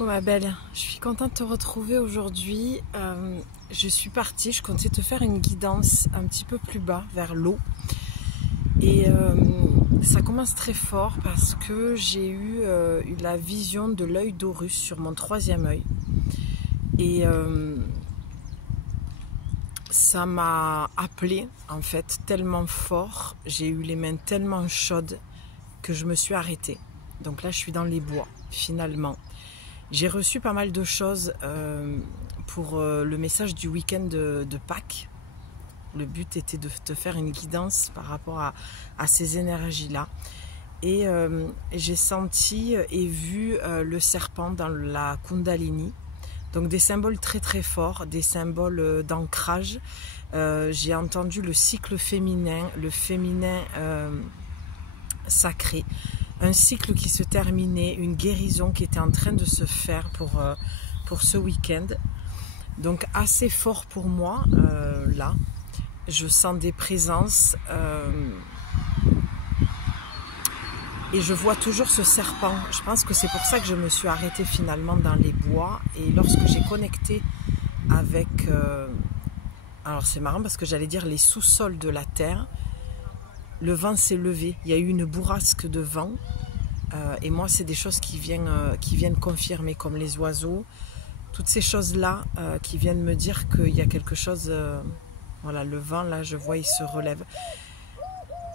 Coucou ma belle, je suis contente de te retrouver aujourd'hui. Je suis partie, je comptais te faire une guidance un petit peu plus bas vers l'eau. Et ça commence très fort parce que j'ai eu la vision de l'œil d'Horus sur mon troisième œil. Et ça m'a appelé en fait tellement fort, j'ai eu les mains tellement chaudes que je me suis arrêtée. Donc là je suis dans les bois finalement. J'ai reçu pas mal de choses pour le message du week-end de Pâques. Le but était de te faire une guidance par rapport à ces énergies-là. Et j'ai senti et vu le serpent dans la Kundalini. Donc des symboles très très forts, des symboles d'ancrage. J'ai entendu le cycle féminin, le féminin sacré. Un cycle qui se terminait, une guérison qui était en train de se faire pour ce week-end. Donc assez fort pour moi, là. Je sens des présences et je vois toujours ce serpent. Je pense que c'est pour ça que je me suis arrêtée finalement dans les bois. Et lorsque j'ai connecté avec... alors c'est marrant parce que j'allais dire les sous-sols de la terre. Le vent s'est levé, il y a eu une bourrasque de vent et moi c'est des choses qui viennent confirmer comme les oiseaux, toutes ces choses-là qui viennent me dire qu'il y a quelque chose, voilà le vent là je vois il se relève.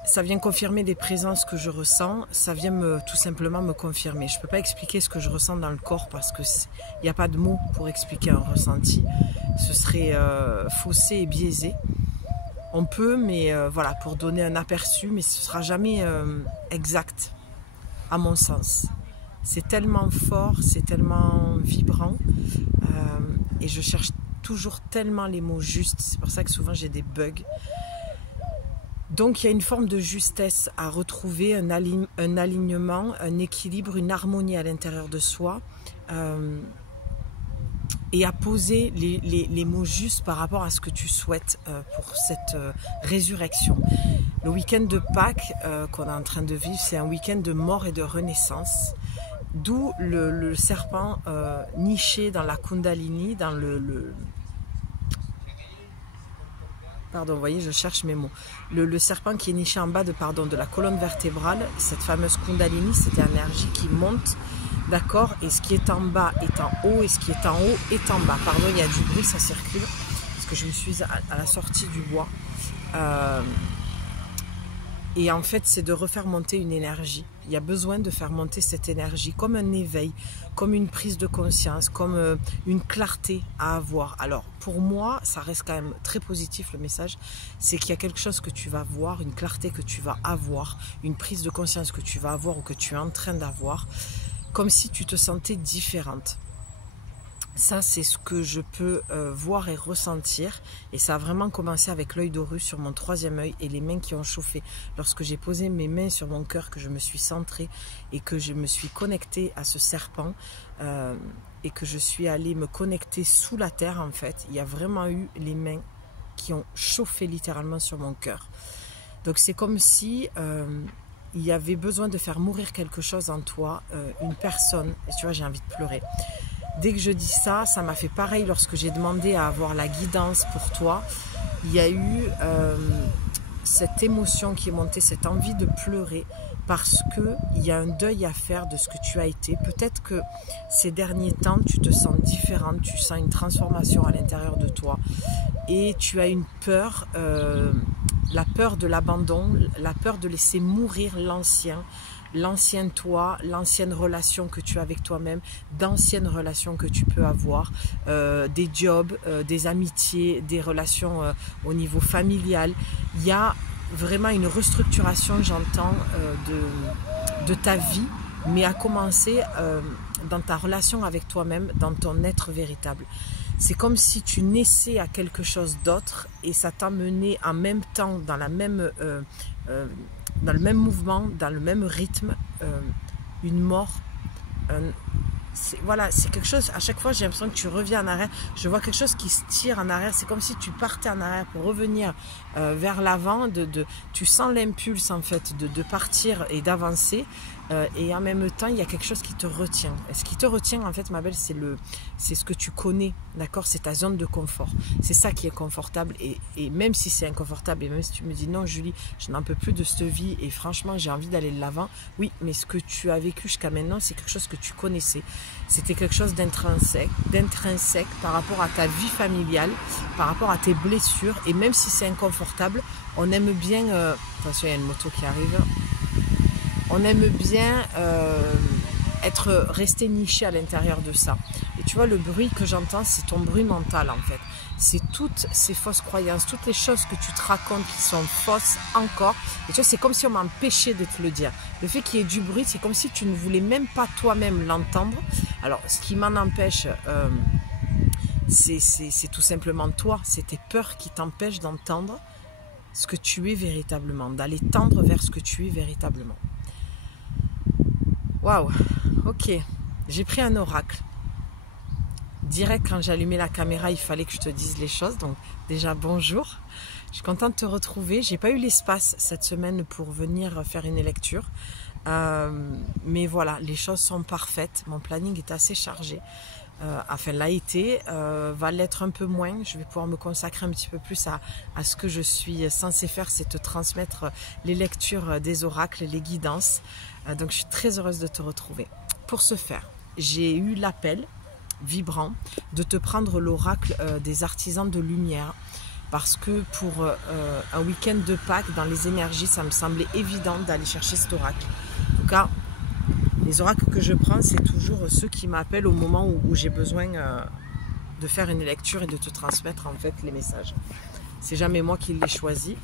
Ça vient confirmer des présences que je ressens, ça vient tout simplement me confirmer. Je ne peux pas expliquer ce que je ressens dans le corps parce qu'il n'y a pas de mots pour expliquer un ressenti, ce serait faussé et biaisé. On peut, mais voilà, pour donner un aperçu, mais ce ne sera jamais exact, à mon sens. C'est tellement fort, c'est tellement vibrant, et je cherche toujours tellement les mots justes, c'est pour ça que souvent j'ai des bugs. Donc il y a une forme de justesse à retrouver, un alignement, un équilibre, une harmonie à l'intérieur de soi, et à poser les mots justes par rapport à ce que tu souhaites pour cette résurrection. Le week-end de Pâques qu'on est en train de vivre, c'est un week-end de mort et de renaissance, d'où le serpent niché dans la Kundalini, dans Pardon, vous voyez, je cherche mes mots. Le serpent qui est niché en bas de la colonne vertébrale, cette fameuse Kundalini, cette énergie qui monte. D'accord, et ce qui est en bas est en haut, et ce qui est en haut est en bas. Pardon, il y a du bruit, ça circule, parce que je me suis à la sortie du bois. Et en fait, c'est de refaire monter une énergie. Il y a besoin de faire monter cette énergie, comme un éveil, comme une prise de conscience, comme une clarté à avoir. Alors, pour moi, ça reste quand même très positif le message. C'est qu'il y a quelque chose que tu vas voir, une clarté que tu vas avoir, une prise de conscience que tu vas avoir ou que tu es en train d'avoir, comme si tu te sentais différente. Ça, c'est ce que je peux voir et ressentir. Et ça a vraiment commencé avec l'œil d'Horus sur mon troisième œil et les mains qui ont chauffé. Lorsque j'ai posé mes mains sur mon cœur, que je me suis centrée et que je me suis connectée à ce serpent et que je suis allée me connecter sous la terre, en fait, il y a vraiment eu les mains qui ont chauffé littéralement sur mon cœur. Donc c'est comme si... il y avait besoin de faire mourir quelque chose en toi, une personne, et tu vois, j'ai envie de pleurer. Dès que je dis ça, ça m'a fait pareil lorsque j'ai demandé à avoir la guidance pour toi. Il y a eu cette émotion qui est montée, cette envie de pleurer, parce qu'il y a un deuil à faire de ce que tu as été. Peut-être que ces derniers temps, tu te sens différente, tu sens une transformation à l'intérieur de toi, et tu as une peur, la peur de l'abandon, la peur de laisser mourir l'ancien toi, l'ancienne relation que tu as avec toi-même, d'anciennes relations que tu peux avoir, des jobs, des amitiés, des relations au niveau familial. Il y a vraiment une restructuration, j'entends, de ta vie, mais à commencer dans ta relation avec toi-même, dans ton être véritable. C'est comme si tu naissais à quelque chose d'autre et ça t'emmenait en même temps dans le même mouvement, dans le même rythme, une mort. Voilà, c'est quelque chose, à chaque fois j'ai l'impression que tu reviens en arrière, je vois quelque chose qui se tire en arrière, c'est comme si tu partais en arrière pour revenir vers l'avant, tu sens l'impulse en fait de partir et d'avancer, et en même temps il y a quelque chose qui te retient. Et ce qui te retient en fait, ma belle, c'est ce que tu connais, d'accord, c'est ta zone de confort, c'est ça qui est confortable, et même si c'est inconfortable, et même si tu me dis non Julie, je n'en peux plus de cette vie et franchement j'ai envie d'aller de l'avant, oui, mais ce que tu as vécu jusqu'à maintenant, c'est quelque chose que tu connaissais, c'était quelque chose d'intrinsèque par rapport à ta vie familiale, par rapport à tes blessures, et même si c'est inconfortable, on aime bien, attention il y a une moto qui arrive, on aime bien être resté niché à l'intérieur de ça. Et tu vois, le bruit que j'entends, c'est ton bruit mental en fait. C'est toutes ces fausses croyances, toutes les choses que tu te racontes qui sont fausses encore. Et tu vois, c'est comme si on m'empêchait de te le dire. Le fait qu'il y ait du bruit, c'est comme si tu ne voulais même pas toi-même l'entendre. Alors, ce qui m'en empêche, c'est tout simplement toi. C'est tes peurs qui t'empêchent d'entendre ce que tu es véritablement, d'aller tendre vers ce que tu es véritablement. Waouh, ok, j'ai pris un oracle. Direct quand j'ai allumé la caméra, il fallait que je te dise les choses. Donc déjà bonjour, je suis contente de te retrouver. J'ai pas eu l'espace cette semaine pour venir faire une lecture. Mais voilà, les choses sont parfaites. Mon planning est assez chargé. Enfin l'a été, va l'être un peu moins. Je vais pouvoir me consacrer un petit peu plus à ce que je suis censée faire, c'est te transmettre les lectures des oracles, les guidances. Donc je suis très heureuse de te retrouver. Pour ce faire, j'ai eu l'appel vibrant de te prendre l'oracle des artisans de lumière, parce que pour un week-end de Pâques, dans les énergies, ça me semblait évident d'aller chercher cet oracle. En tout cas, les oracles que je prends, c'est toujours ceux qui m'appellent au moment où j'ai besoin de faire une lecture et de te transmettre en fait les messages. C'est jamais moi qui les choisis.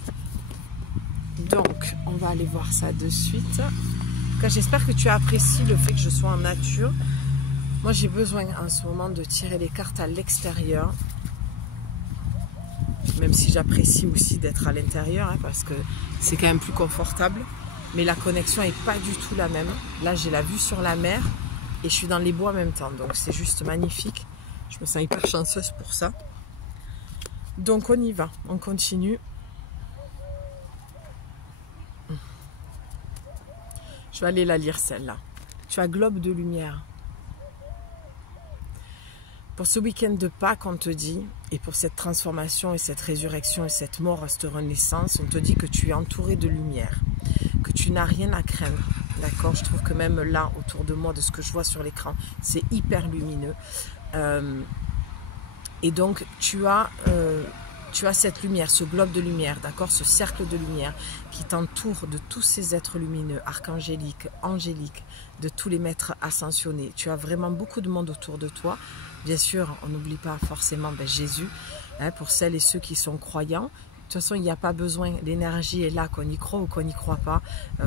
Donc, on va aller voir ça de suite. J'espère que tu apprécies le fait que je sois en nature. Moi, j'ai besoin en ce moment de tirer les cartes à l'extérieur. Même si j'apprécie aussi d'être à l'intérieur, hein, parce que c'est quand même plus confortable. Mais la connexion n'est pas du tout la même. Là, j'ai la vue sur la mer et je suis dans les bois en même temps. Donc, c'est juste magnifique. Je me sens hyper chanceuse pour ça. Donc, on y va. On continue. Je vais aller la lire celle-là. Tu as globe de lumière. Pour ce week-end de Pâques, on te dit, et pour cette transformation et cette résurrection et cette mort, cette renaissance, on te dit que tu es entouré de lumière, que tu n'as rien à craindre. D'accord? Je trouve que même là, autour de moi, de ce que je vois sur l'écran, c'est hyper lumineux. Et donc, tu as cette lumière, ce globe de lumière, d'accord, ce cercle de lumière qui t'entoure de tous ces êtres lumineux, archangéliques, angéliques, de tous les maîtres ascensionnés. Tu as vraiment beaucoup de monde autour de toi. Bien sûr, on n'oublie pas forcément Jésus, hein, pour celles et ceux qui sont croyants. De toute façon, il n'y a pas besoin, l'énergie est là, qu'on y croit ou qu'on n'y croit pas,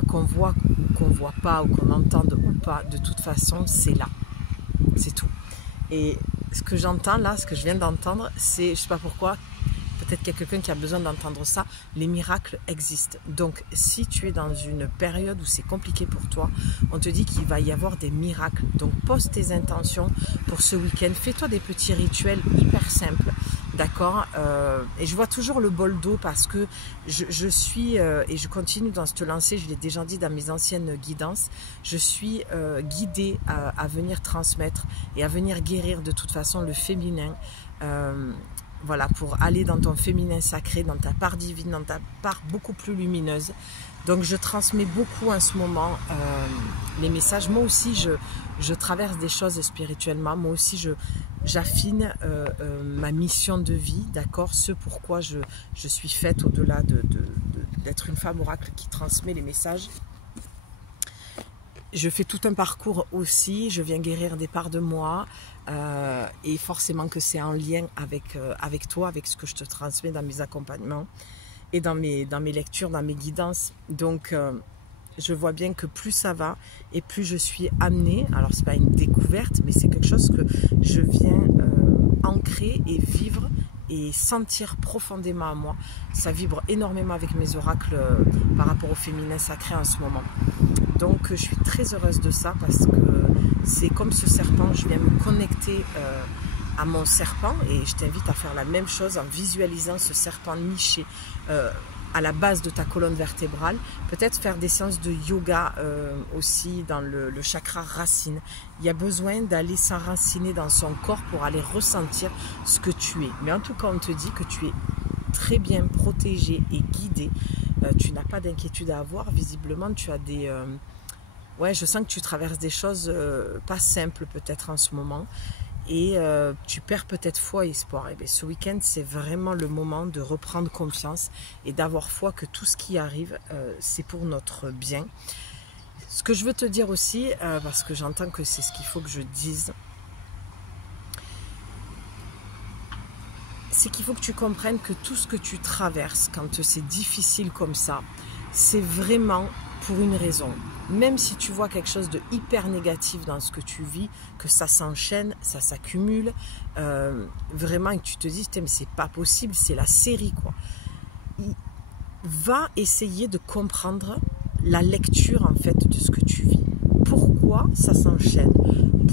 qu'on voit ou qu'on ne voit pas, ou qu'on entende ou pas, de toute façon, c'est là. C'est tout. Et ce que j'entends là, ce que je viens d'entendre, c'est, je ne sais pas pourquoi, peut-être qu'il y a quelqu'un qui a besoin d'entendre ça, les miracles existent. Donc, si tu es dans une période où c'est compliqué pour toi, on te dit qu'il va y avoir des miracles. Donc, pose tes intentions pour ce week-end. Fais-toi des petits rituels hyper simples. D'accord, et je vois toujours le bol d'eau parce que je suis, et je continue dans cette lancée, je l'ai déjà dit dans mes anciennes guidances, je suis guidée à venir transmettre et à venir guérir de toute façon le féminin. Voilà, pour aller dans ton féminin sacré, dans ta part divine, dans ta part beaucoup plus lumineuse. Donc je transmets beaucoup en ce moment les messages. Moi aussi, je traverse des choses spirituellement. Moi aussi, j'affine ma mission de vie, d'accord, ce pourquoi je suis faite au-delà d'être une femme oracle qui transmet les messages. Je fais tout un parcours aussi, je viens guérir des parts de moi et forcément que c'est en lien avec toi, avec ce que je te transmets dans mes accompagnements et dans mes lectures, dans mes guidances. Donc je vois bien que plus ça va et plus je suis amenée, alors c'est pas une découverte, mais c'est quelque chose que je viens ancrer et vivre et sentir profondément à moi. Ça vibre énormément avec mes oracles par rapport au féminin sacré en ce moment. Donc je suis très heureuse de ça parce que c'est comme ce serpent, je viens me connecter à mon serpent et je t'invite à faire la même chose en visualisant ce serpent niché à la base de ta colonne vertébrale. Peut-être faire des séances de yoga aussi dans le chakra racine. Il y a besoin d'aller s'enraciner dans son corps pour aller ressentir ce que tu es. Mais en tout cas, on te dit que tu es très bien protégé et guidé. Tu n'as pas d'inquiétude à avoir. Visiblement, tu as des... ouais, je sens que tu traverses des choses pas simples peut-être en ce moment. Et tu perds peut-être foi et espoir. Et bien, ce week-end, c'est vraiment le moment de reprendre confiance et d'avoir foi que tout ce qui arrive, c'est pour notre bien. Ce que je veux te dire aussi, parce que j'entends que c'est ce qu'il faut que je dise, c'est qu'il faut que tu comprennes que tout ce que tu traverses quand c'est difficile comme ça, c'est vraiment pour une raison. Même si tu vois quelque chose de hyper négatif dans ce que tu vis, que ça s'enchaîne, ça s'accumule, vraiment, et que tu te dis, mais c'est pas possible, c'est la série, quoi. Va essayer de comprendre la lecture, en fait, de ce que tu vis. Pourquoi ça s'enchaîne?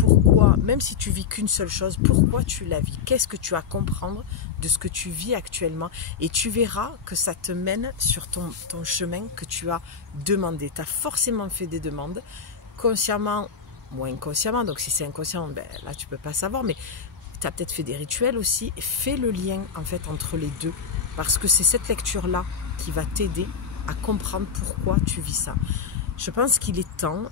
Pourquoi, même si tu vis qu'une seule chose, pourquoi tu la vis? Qu'est-ce que tu as à comprendre de ce que tu vis actuellement? Et tu verras que ça te mène sur ton chemin que tu as demandé. Tu as forcément fait des demandes, consciemment ou inconsciemment. Donc si c'est inconscient, ben, là tu ne peux pas savoir, mais tu as peut-être fait des rituels aussi. Fais le lien en fait entre les deux, parce que c'est cette lecture-là qui va t'aider à comprendre pourquoi tu vis ça. Je pense qu'il est temps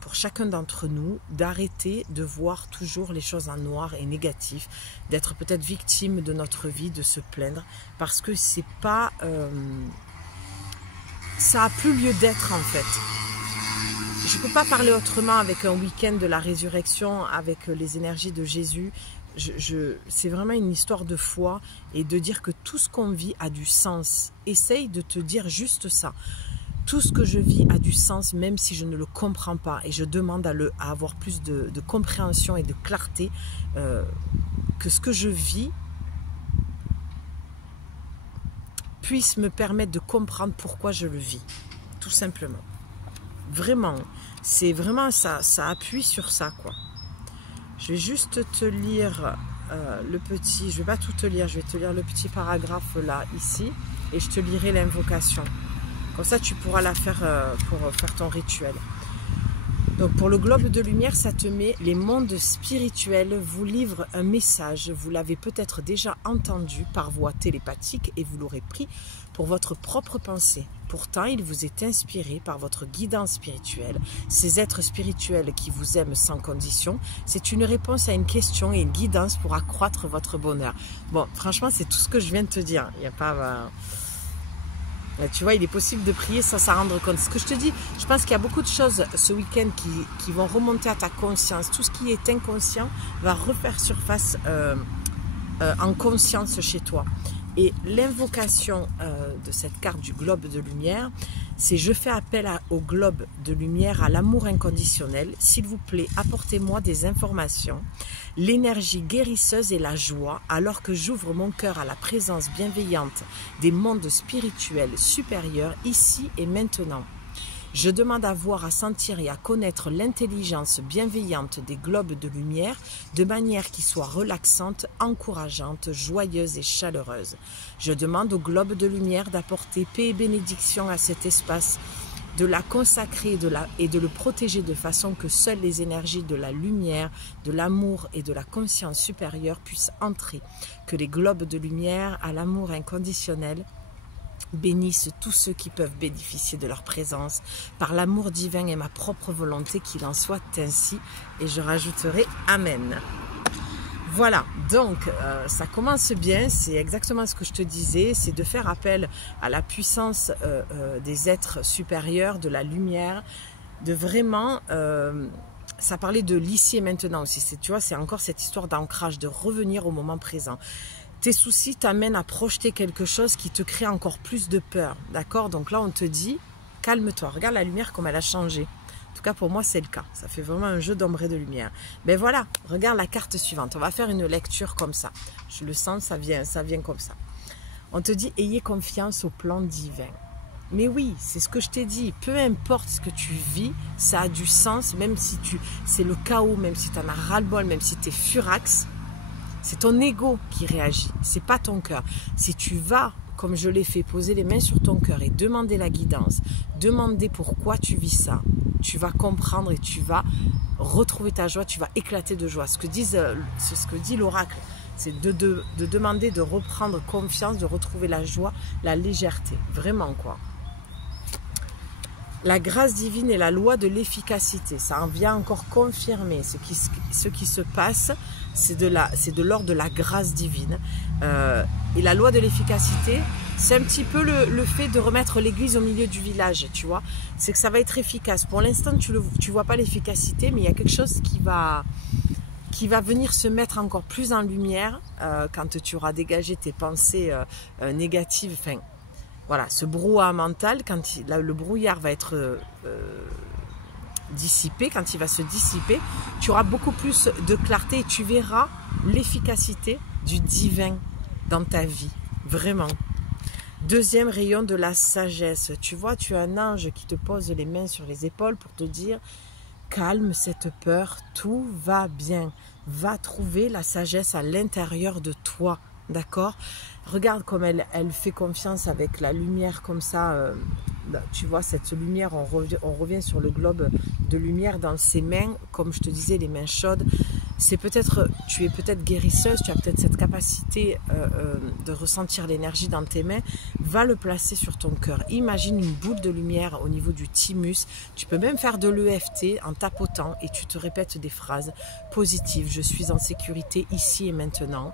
pour chacun d'entre nous d'arrêter de voir toujours les choses en noir et négatif, d'être peut-être victime de notre vie, de se plaindre, parce que c'est pas, ça a plus lieu d'être en fait. Je ne peux pas parler autrement avec un week-end de la résurrection, avec les énergies de Jésus. C'est vraiment une histoire de foi et de dire que tout ce qu'on vit a du sens. Essaye de te dire juste ça. Tout ce que je vis a du sens, même si je ne le comprends pas. Et je demande à avoir plus de compréhension et de clarté, que ce que je vis puisse me permettre de comprendre pourquoi je le vis. Tout simplement. Vraiment. C'est vraiment ça appuie sur ça, quoi. Je vais juste te lire le petit... Je ne vais pas tout te lire, je vais te lire le petit paragraphe là, ici. Et je te lirai l'invocation. Comme ça, tu pourras la faire pour faire ton rituel. Donc, pour le globe de lumière, ça te met les mondes spirituels vous livrent un message. Vous l'avez peut-être déjà entendu par voie télépathique et vous l'aurez pris pour votre propre pensée. Pourtant, il vous est inspiré par votre guidance spirituelle. Ces êtres spirituels qui vous aiment sans condition, c'est une réponse à une question et une guidance pour accroître votre bonheur. Bon, franchement, c'est tout ce que je viens de te dire. Il n'y a pas... Tu vois, il est possible de prier sans s'en rendre compte. Ce que je te dis, je pense qu'il y a beaucoup de choses ce week-end qui vont remonter à ta conscience. Tout ce qui est inconscient va refaire surface en conscience chez toi. Et l'invocation de cette carte du globe de lumière, c'est « Je fais appel au globe de lumière, à l'amour inconditionnel. S'il vous plaît, apportez-moi des informations, l'énergie guérisseuse et la joie, alors que j'ouvre mon cœur à la présence bienveillante des mondes spirituels supérieurs, ici et maintenant. Je demande à voir, à sentir et à connaître l'intelligence bienveillante des globes de lumière de manière qui soit relaxante, encourageante, joyeuse et chaleureuse. Je demande au globe de lumière d'apporter paix et bénédiction à cet espace, de la consacrer et de le protéger de façon que seules les énergies de la lumière, de l'amour et de la conscience supérieure puissent entrer. Que les globes de lumière à l'amour inconditionnel bénissent tous ceux qui peuvent bénéficier de leur présence par l'amour divin et ma propre volonté, qu'il en soit ainsi. Et je rajouterai Amen. Voilà, donc ça commence bien, c'est exactement ce que je te disais, c'est de faire appel à la puissance des êtres supérieurs, de la lumière, de vraiment... ça parlait de l'ici et maintenant aussi, tu vois, c'est encore cette histoire d'ancrage, de revenir au moment présent. Tes soucis t'amènent à projeter quelque chose qui te crée encore plus de peur, d'accord? Donc là, on te dit, calme-toi, regarde la lumière comme elle a changé. En tout cas, pour moi, c'est le cas. Ça fait vraiment un jeu d'ombre et de lumière. Mais voilà, regarde la carte suivante. On va faire une lecture comme ça. Je le sens, ça vient comme ça. On te dit, ayez confiance au plan divin. Mais oui, c'est ce que je t'ai dit. Peu importe ce que tu vis, ça a du sens, même si c'est le chaos, même si tu en as ras-le-bol, même si tu es furax. C'est ton ego qui réagit, c'est pas ton cœur. Si tu vas comme je l'ai fait, poser les mains sur ton cœur et demander la guidance, demander pourquoi tu vis ça, tu vas comprendre et tu vas retrouver ta joie, tu vas éclater de joie. Ce que dit l'oracle, c'est de demander de reprendre confiance, de retrouver la joie, la légèreté, vraiment quoi. La grâce divine est la loi de l'efficacité. Ça en vient encore confirmer ce qui se passe. C'est de l'ordre de la grâce divine. Et la loi de l'efficacité, c'est un petit peu le fait de remettre l'église au milieu du village, tu vois. C'est que ça va être efficace. Pour l'instant, tu vois pas l'efficacité, mais il y a quelque chose qui va venir se mettre encore plus en lumière quand tu auras dégagé tes pensées négatives. Enfin, voilà, ce brouhaha mental, quand le brouillard va être dissipé, quand il va se dissiper, tu auras beaucoup plus de clarté et tu verras l'efficacité du divin dans ta vie, vraiment. Deuxième rayon de la sagesse, tu vois, tu as un ange qui te pose les mains sur les épaules pour te dire « Calme cette peur, tout va bien, va trouver la sagesse à l'intérieur de toi ». D'accord? Regarde comme elle fait confiance avec la lumière comme ça. Tu vois, cette lumière, on revient sur le globe de lumière dans ses mains. Comme je te disais, les mains chaudes. Tu es peut-être guérisseuse, tu as peut-être cette capacité de ressentir l'énergie dans tes mains. Va le placer sur ton cœur. Imagine une boule de lumière au niveau du thymus. Tu peux même faire de l'EFT en tapotant et tu te répètes des phrases positives. Je suis en sécurité ici et maintenant.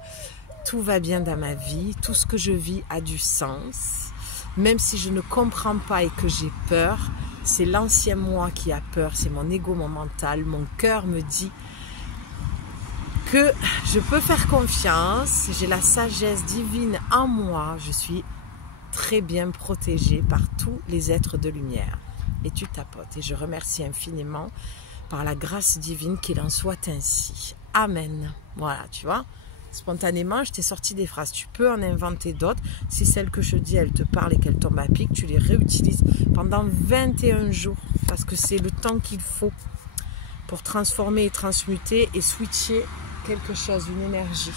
Tout va bien dans ma vie, tout ce que je vis a du sens. Même si je ne comprends pas et que j'ai peur, c'est l'ancien moi qui a peur, c'est mon ego, mon mental. Mon cœur me dit que je peux faire confiance, j'ai la sagesse divine en moi, je suis très bien protégée par tous les êtres de lumière. Et tu tapotes. Et je remercie infiniment par la grâce divine qu'il en soit ainsi. Amen. Voilà, tu vois. Spontanément, je t'ai sorti des phrases. Tu peux en inventer d'autres. Si celle que je dis, elle te parle et qu'elle tombe à pic, tu les réutilises pendant 21 jours. Parce que c'est le temps qu'il faut pour transformer et transmuter et switcher quelque chose, une énergie.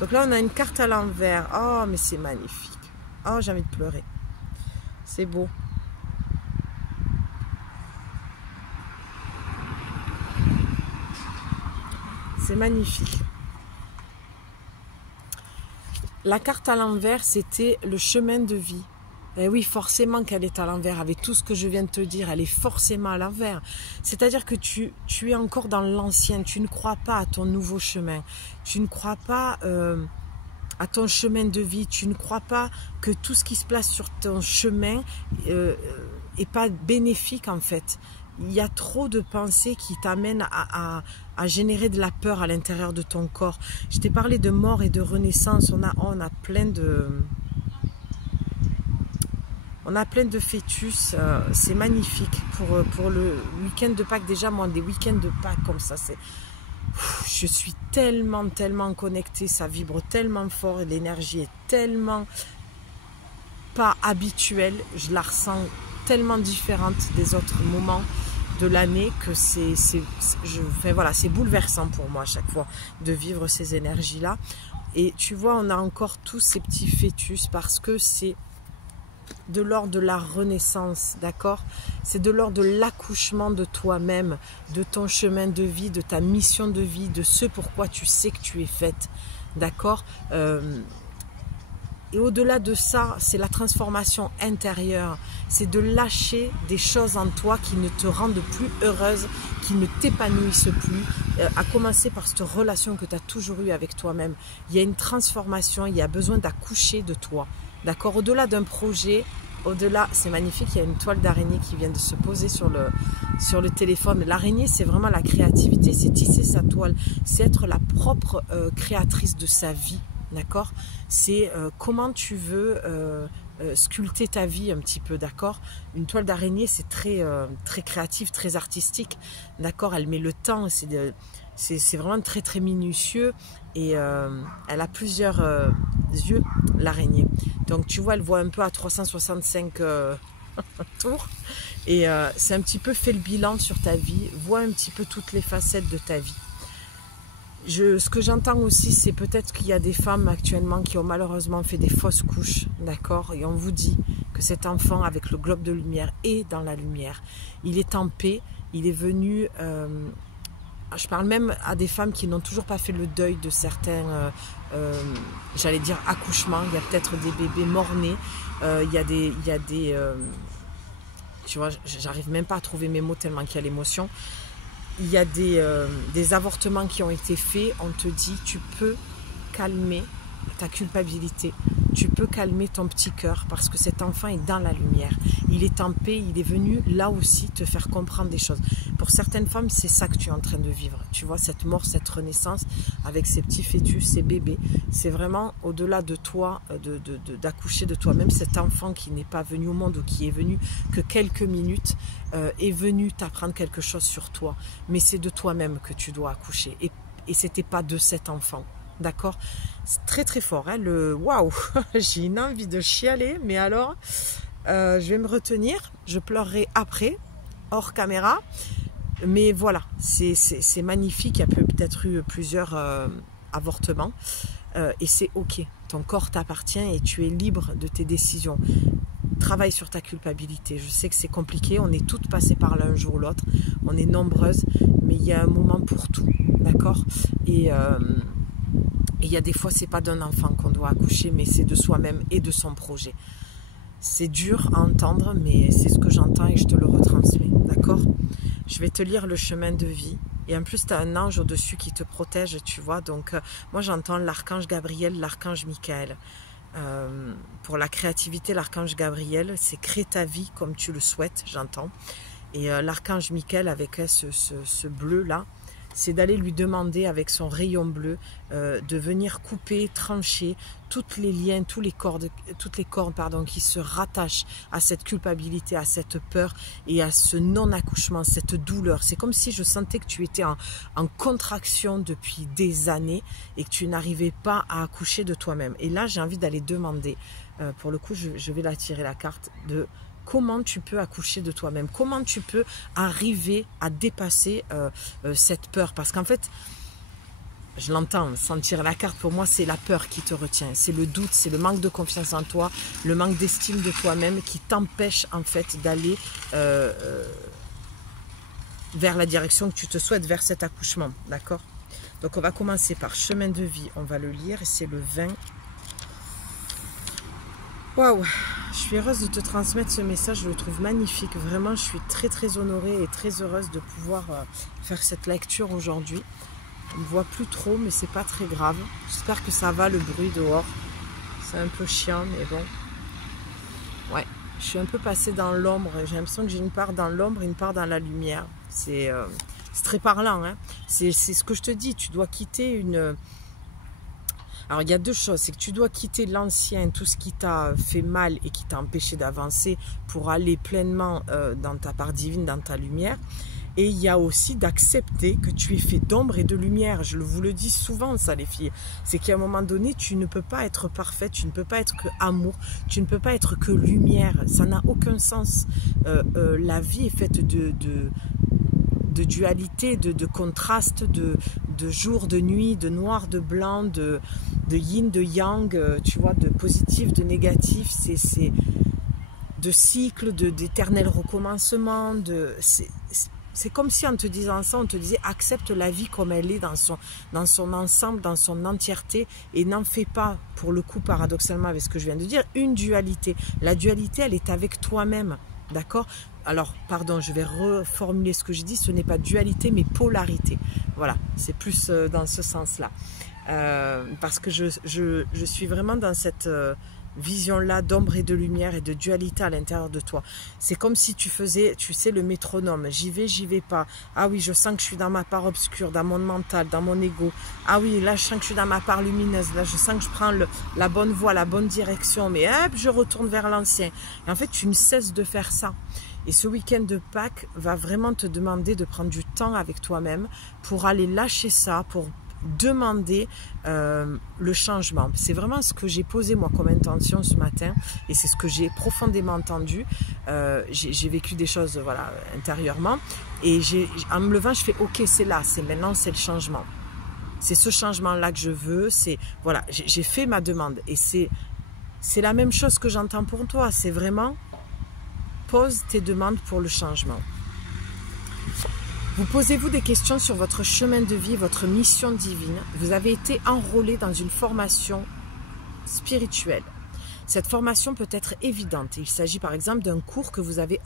Donc là, on a une carte à l'envers. Oh, mais c'est magnifique. Oh, j'ai envie de pleurer. C'est beau. C'est magnifique. La carte à l'envers, c'était le chemin de vie. Et oui, forcément qu'elle est à l'envers. Avec tout ce que je viens de te dire, elle est forcément à l'envers. C'est-à-dire que tu es encore dans l'ancien. Tu ne crois pas à ton nouveau chemin. Tu ne crois pas à ton chemin de vie. Tu ne crois pas que tout ce qui se place sur ton chemin est pas bénéfique en fait. Il y a trop de pensées qui t'amènent à générer de la peur à l'intérieur de ton corps. Je t'ai parlé de mort et de renaissance. On a plein de fœtus. C'est magnifique pour le week-end de Pâques. Déjà, moi, des week-ends de Pâques comme ça, je suis tellement connectée. Ça vibre tellement fort et l'énergie est tellement pas habituelle. Je la ressens tellement différente des autres moments de l'année que c'est bouleversant pour moi à chaque fois de vivre ces énergies-là. Et tu vois, on a encore tous ces petits fœtus parce que c'est de l'ordre de la renaissance, d'accord? C'est de l'ordre de l'accouchement de toi-même, de ton chemin de vie, de ta mission de vie, de ce pourquoi tu sais que tu es faite, d'accord? Et au-delà de ça, c'est la transformation intérieure. C'est de lâcher des choses en toi qui ne te rendent plus heureuse, qui ne t'épanouissent plus. À commencer par cette relation que tu as toujours eue avec toi-même. Il y a une transformation, il y a besoin d'accoucher de toi. D'accord? Au-delà d'un projet, au-delà, c'est magnifique, il y a une toile d'araignée qui vient de se poser sur le téléphone. L'araignée, c'est vraiment la créativité, c'est tisser sa toile, c'est être la propre créatrice de sa vie. D'accord? C'est comment tu veux sculpter ta vie un petit peu, d'accord? Une toile d'araignée, c'est très créatif, très artistique, d'accord? Elle met le temps, c'est vraiment très minutieux et elle a plusieurs yeux, l'araignée. Donc tu vois, elle voit un peu à 365 tours et c'est un petit peu fait le bilan sur ta vie, vois un petit peu toutes les facettes de ta vie. Ce que j'entends aussi, c'est peut-être qu'il y a des femmes actuellement qui ont malheureusement fait des fausses couches, d'accord? Et on vous dit que cet enfant avec le globe de lumière est dans la lumière. Il est en paix, il est venu... je parle même à des femmes qui n'ont toujours pas fait le deuil de certains, j'allais dire accouchements. Il y a peut-être des bébés morts-nés, il y a des tu vois, j'arrive même pas à trouver mes mots tellement qu'il y a l'émotion. Il y a des avortements qui ont été faits, on te dit tu peux calmer ta culpabilité, tu peux calmer ton petit cœur parce que cet enfant est dans la lumière, il est en paix, il est venu là aussi te faire comprendre des choses. Pour certaines femmes, c'est ça que tu es en train de vivre, tu vois, cette mort, cette renaissance avec ces petits fœtus, ces bébés, c'est vraiment au-delà de toi, d'accoucher de toi-même, cet enfant qui n'est pas venu au monde ou qui est venu que quelques minutes, est venu t'apprendre quelque chose sur toi, mais c'est de toi-même que tu dois accoucher et c'était pas de cet enfant. D'accord, c'est très très fort, hein, le waouh, j'ai une envie de chialer, mais alors je vais me retenir, je pleurerai après, hors caméra, mais voilà, c'est magnifique, il y a peut-être eu plusieurs avortements, et c'est ok, ton corps t'appartient et tu es libre de tes décisions. Travaille sur ta culpabilité, je sais que c'est compliqué, on est toutes passées par l'un jour ou l'autre, on est nombreuses, mais il y a un moment pour tout, d'accord, et il y a des fois, c'est pas d'un enfant qu'on doit accoucher, mais c'est de soi-même et de son projet. C'est dur à entendre, mais c'est ce que j'entends et je te le retransmets, d'accord? Je vais te lire le chemin de vie. Et en plus, tu as un ange au-dessus qui te protège, tu vois. Donc, moi, j'entends l'archange Gabriel, l'archange Michael. Pour la créativité, l'archange Gabriel, c'est créer ta vie comme tu le souhaites, j'entends. Et l'archange Michael, avec ce bleu-là, c'est d'aller lui demander avec son rayon bleu de venir couper, trancher tous les liens, toutes les cordes qui se rattachent à cette culpabilité, à cette peur et à ce non-accouchement, cette douleur. C'est comme si je sentais que tu étais en contraction depuis des années et que tu n'arrivais pas à accoucher de toi-même. Et là, j'ai envie d'aller demander, pour le coup, je vais la tirer la carte de... Comment tu peux accoucher de toi-même? Comment tu peux arriver à dépasser cette peur? Parce qu'en fait, je l'entends, sentir la carte, pour moi, c'est la peur qui te retient. C'est le doute, c'est le manque de confiance en toi, le manque d'estime de toi-même qui t'empêche en fait d'aller vers la direction que tu te souhaites, vers cet accouchement. D'accord? Donc, on va commencer par chemin de vie. On va le lire et c'est le 20. Waouh, je suis heureuse de te transmettre ce message, je le trouve magnifique. Vraiment, je suis très très honorée et très heureuse de pouvoir faire cette lecture aujourd'hui. On ne voit plus trop, mais c'est pas très grave. J'espère que ça va le bruit dehors. C'est un peu chiant, mais bon. Ouais, je suis un peu passée dans l'ombre. J'ai l'impression que j'ai une part dans l'ombre et une part dans la lumière. C'est très parlant, hein. C'est ce que je te dis, tu dois quitter une... Alors, il y a deux choses, c'est que tu dois quitter l'ancien, tout ce qui t'a fait mal et qui t'a empêché d'avancer pour aller pleinement dans ta part divine, dans ta lumière. Et il y a aussi d'accepter que tu es fait d'ombre et de lumière. Je vous le dis souvent, ça, les filles. C'est qu'à un moment donné, tu ne peux pas être parfaite, tu ne peux pas être que amour, tu ne peux pas être que lumière. Ça n'a aucun sens. La vie est faite de dualité, de contraste, de jour, de nuit, de noir, de blanc, de yin, de yang, tu vois, de positif, de négatif, c'est de cycle, d'éternel recommencement, c'est comme si en te disant ça, on te disait accepte la vie comme elle est dans son ensemble, dans son entièreté et n'en fais pas, pour le coup paradoxalement avec ce que je viens de dire, une dualité. La dualité, elle est avec toi-même. D'accord? Alors, pardon, je vais reformuler ce que je dis, ce n'est pas dualité, mais polarité. Voilà, c'est plus dans ce sens-là. Parce que je suis vraiment dans cette vision-là d'ombre et de lumière et de dualité à l'intérieur de toi. C'est comme si tu faisais, tu sais, le métronome. J'y vais pas. Ah oui, je sens que je suis dans ma part obscure, dans mon mental, dans mon ego. Ah oui, là, je sens que je suis dans ma part lumineuse. Là, je sens que je prends la bonne voie, la bonne direction. Mais hop, je retourne vers l'ancien. Et en fait, tu ne cesses de faire ça. Et ce week-end de Pâques va vraiment te demander de prendre du temps avec toi-même pour aller lâcher ça, pour demander le changement. C'est vraiment ce que j'ai posé moi comme intention ce matin et c'est ce que j'ai profondément entendu. J'ai vécu des choses intérieurement et en me levant je fais ok, c'est là, c'est maintenant, c'est le changement. c'est ce changement-là que je veux. C'est voilà, j'ai fait ma demande et c'est la même chose que j'entends pour toi. C'est vraiment pose tes demandes pour le changement. Vous posez-vous des questions sur votre chemin de vie, votre mission divine. Vous avez été enrôlé dans une formation spirituelle. Cette formation peut être évidente. Il s'agit par exemple d'un cours que vous avez